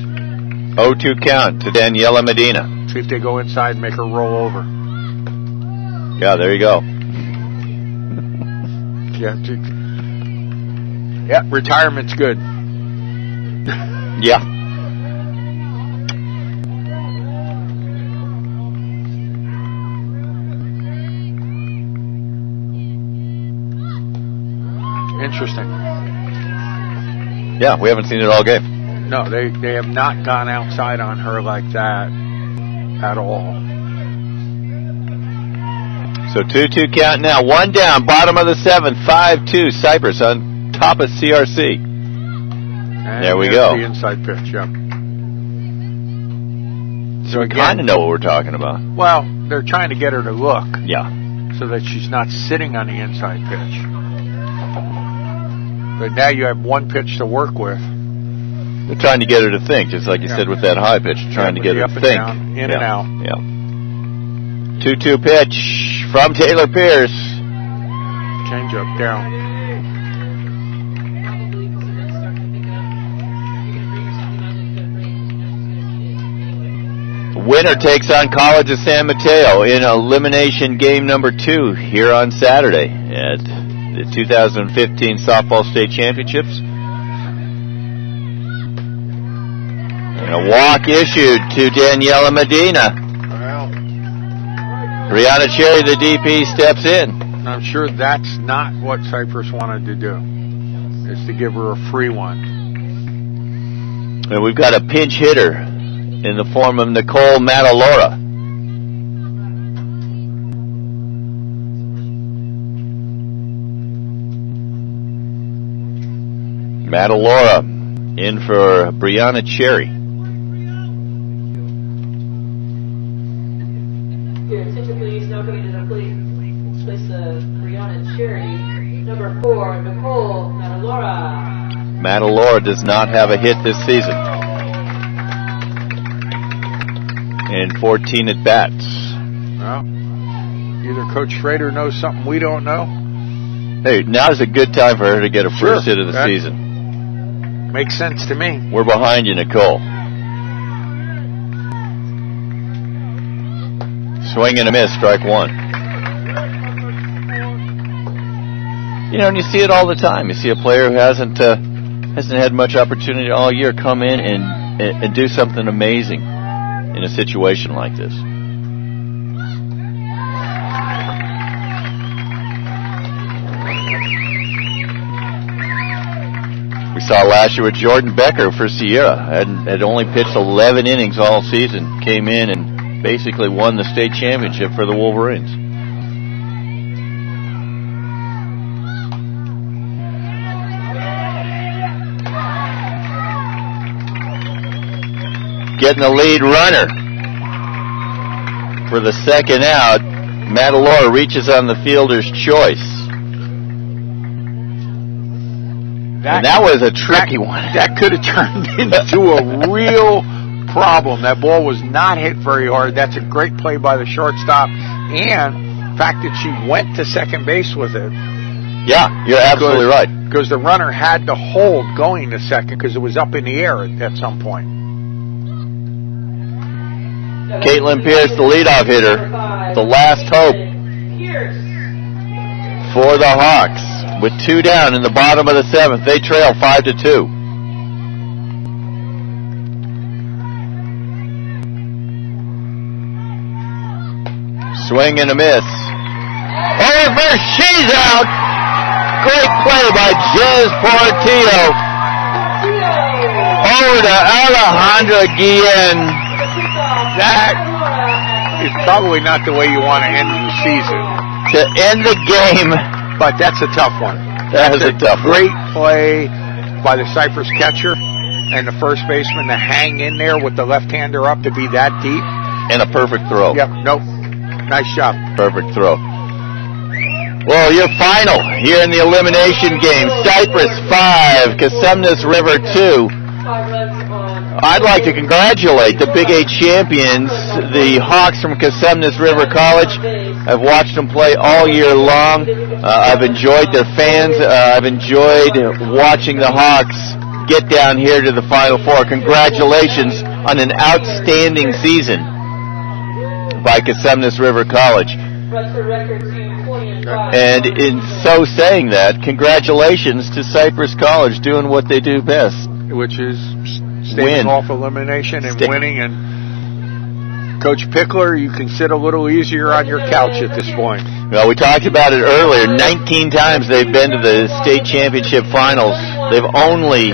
0-2 count to Daniela Medina. See if they go inside and make her roll over. Yeah, there you go. Yeah, retirement's good. Yeah. Interesting. Yeah, we haven't seen it all game. No, they have not gone outside on her like that at all. So 2-2 count now. 1 down, bottom of the 7th, 5-2. Cypress on top of CRC. And there we go. The inside pitch, yeah. So we kind of know what we're talking about. Well, they're trying to get her to look. Yeah. So that she's not sitting on the inside pitch. But now you have 1 pitch to work with. They're trying to get her to think, just like you said with that high pitch, trying to get her to think. Down, in and out. Yeah. 2-2 pitch from Taylor Pierce. Change up down. Winner takes on College of San Mateo in elimination game number 2 here on Saturday at the 2015 Softball State Championships. And a walk issued to Daniela Medina. Well, Brianna Cherry, the DP, steps in. I'm sure that's not what Cypress wanted to do, is to give her a free one. And we've got a pinch hitter in the form of Nicole Matalora. Matalora in for Brianna Cherry. Your attention please, now coming to the place of Brianna Cherry, number 4, Nicole Matalora. Matalora does not have a hit this season. And 14 at bats. Well, either Coach Schrader knows something we don't know. Hey, now's a good time for her to get a first hit of the season. Makes sense to me. We're behind you, Nicole. Swing and a miss, strike 1. You know, and you see it all the time. You see a player who hasn't had much opportunity all year come in and do something amazing in a situation like this. We saw last year with Jordan Becker for Sierra. Had only pitched 11 innings all season. Came in and basically won the state championship for the Wolverines. Getting the lead runner for the second out. Matalora reaches on the fielder's choice. That was a tricky one. That could have turned into a real problem. That ball was not hit very hard. That's a great play by the shortstop. And the fact that she went to second base with it. Yeah, you're absolutely right. Because the runner had to hold going to second because it was up in the air at some point. Caitlin Pierce, the leadoff hitter, the last hope for the Hawks. With 2 down in the bottom of the 7th, they trail 5-2. Swing and a miss. Over, she's out. Great play by Jez Portillo. Over to Alejandra Guillen. That is probably not the way you want to end the season. To end the game. But that's a tough one. That's a tough one. Great play by the Cypress catcher and the first baseman to hang in there with the left-hander up to be that deep. And a perfect throw. Yep, nope. Nice job. Perfect throw. Well, your final here in the elimination game. Cypress 5, Casumnas River 2. 5 runs on I'd like to congratulate the Big 8 champions, the Hawks from Cosumnes River College. I've watched them play all year long. I've enjoyed their fans. I've enjoyed watching the Hawks get down here to the Final Four. Congratulations on an outstanding season by Cosumnes River College. And in so saying that, congratulations to Cypress College doing what they do best, which is staying off elimination and winning. And Coach Pickler, you can sit a little easier on your couch at this point. Well, we talked about it earlier. 19 times they've been to the state championship finals. They've only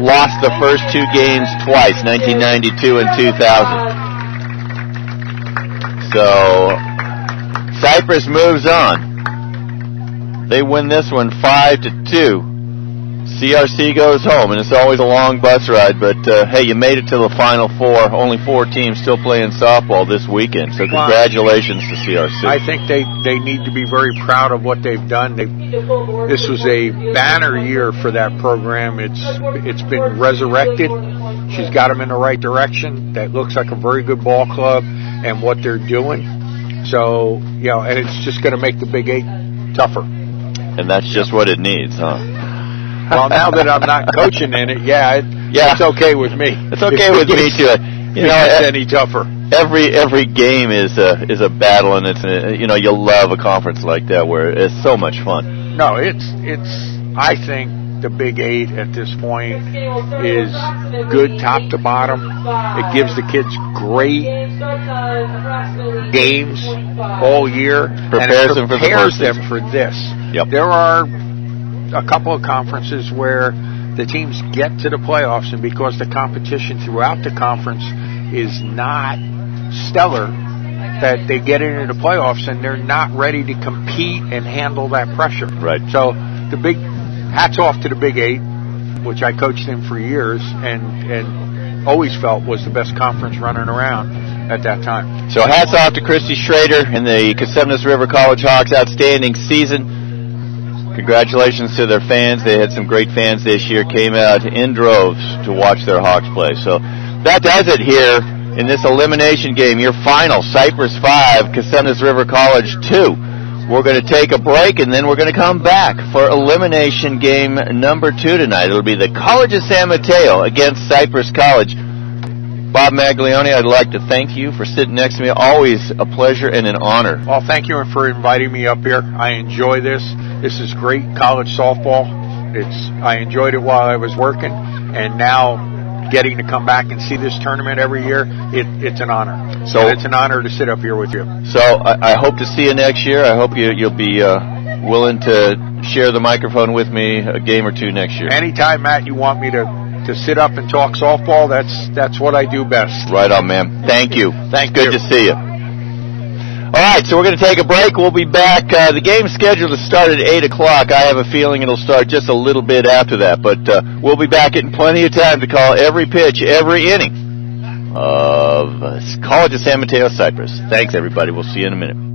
lost the first two games twice, 1992 and 2000. So Cypress moves on. They win this one 5-2. CRC goes home, and it's always a long bus ride, but hey, you made it to the Final Four. Only 4 teams still playing softball this weekend, so congratulations to CRC. I think they need to be very proud of what they've done. This was a banner year for that program. It's been resurrected. She's got them in the right direction. That looks like a very good ball club and what they're doing. So, and it's just going to make the Big 8 tougher. And that's just what it needs, huh? Well, now that I'm not coaching in it, it's okay with me. It's okay with me too. It's any tougher. Every game is a battle, and it's you'll love a conference like that where it's so much fun. No, it's I think the Big 8 at this point is good top to bottom. It gives the kids great games all year, prepares them for this. Yep. There are a couple of conferences where the teams get to the playoffs, and because the competition throughout the conference is not stellar, that they get into the playoffs and they're not ready to compete and handle that pressure. Right. So hats off to the Big 8, which I coached in for years and always felt was the best conference running around at that time. So hats off to Christy Schrader and the Cosumnes River College Hawks. Outstanding season. Congratulations to their fans. They had some great fans this year, came out in droves to watch their Hawks play. So that does it here in this elimination game. Your final, Cypress 5, Cosumnes River College 2. We're going to take a break, and then we're going to come back for elimination game number 2 tonight. It'll be the College of San Mateo against Cypress College. Bob Maglione, I'd like to thank you for sitting next to me. Always a pleasure and an honor. Well, thank you for inviting me up here. I enjoy this. This is great college softball. I enjoyed it while I was working, and now getting to come back and see this tournament every year, it's an honor. So it's an honor to sit up here with you. So I hope to see you next year. I hope you'll be willing to share the microphone with me a game or two next year. Anytime, Matt, you want me to sit up and talk softball, that's what I do best. Right on, man. Thank you. Thank you. Good to see you. All right, so we're going to take a break. We'll be back. The game's scheduled to start at 8 o'clock. I have a feeling it'll start just a little bit after that, but we'll be back in plenty of time to call every pitch, every inning of College of San Mateo Cypress. Thanks, everybody. We'll see you in a minute.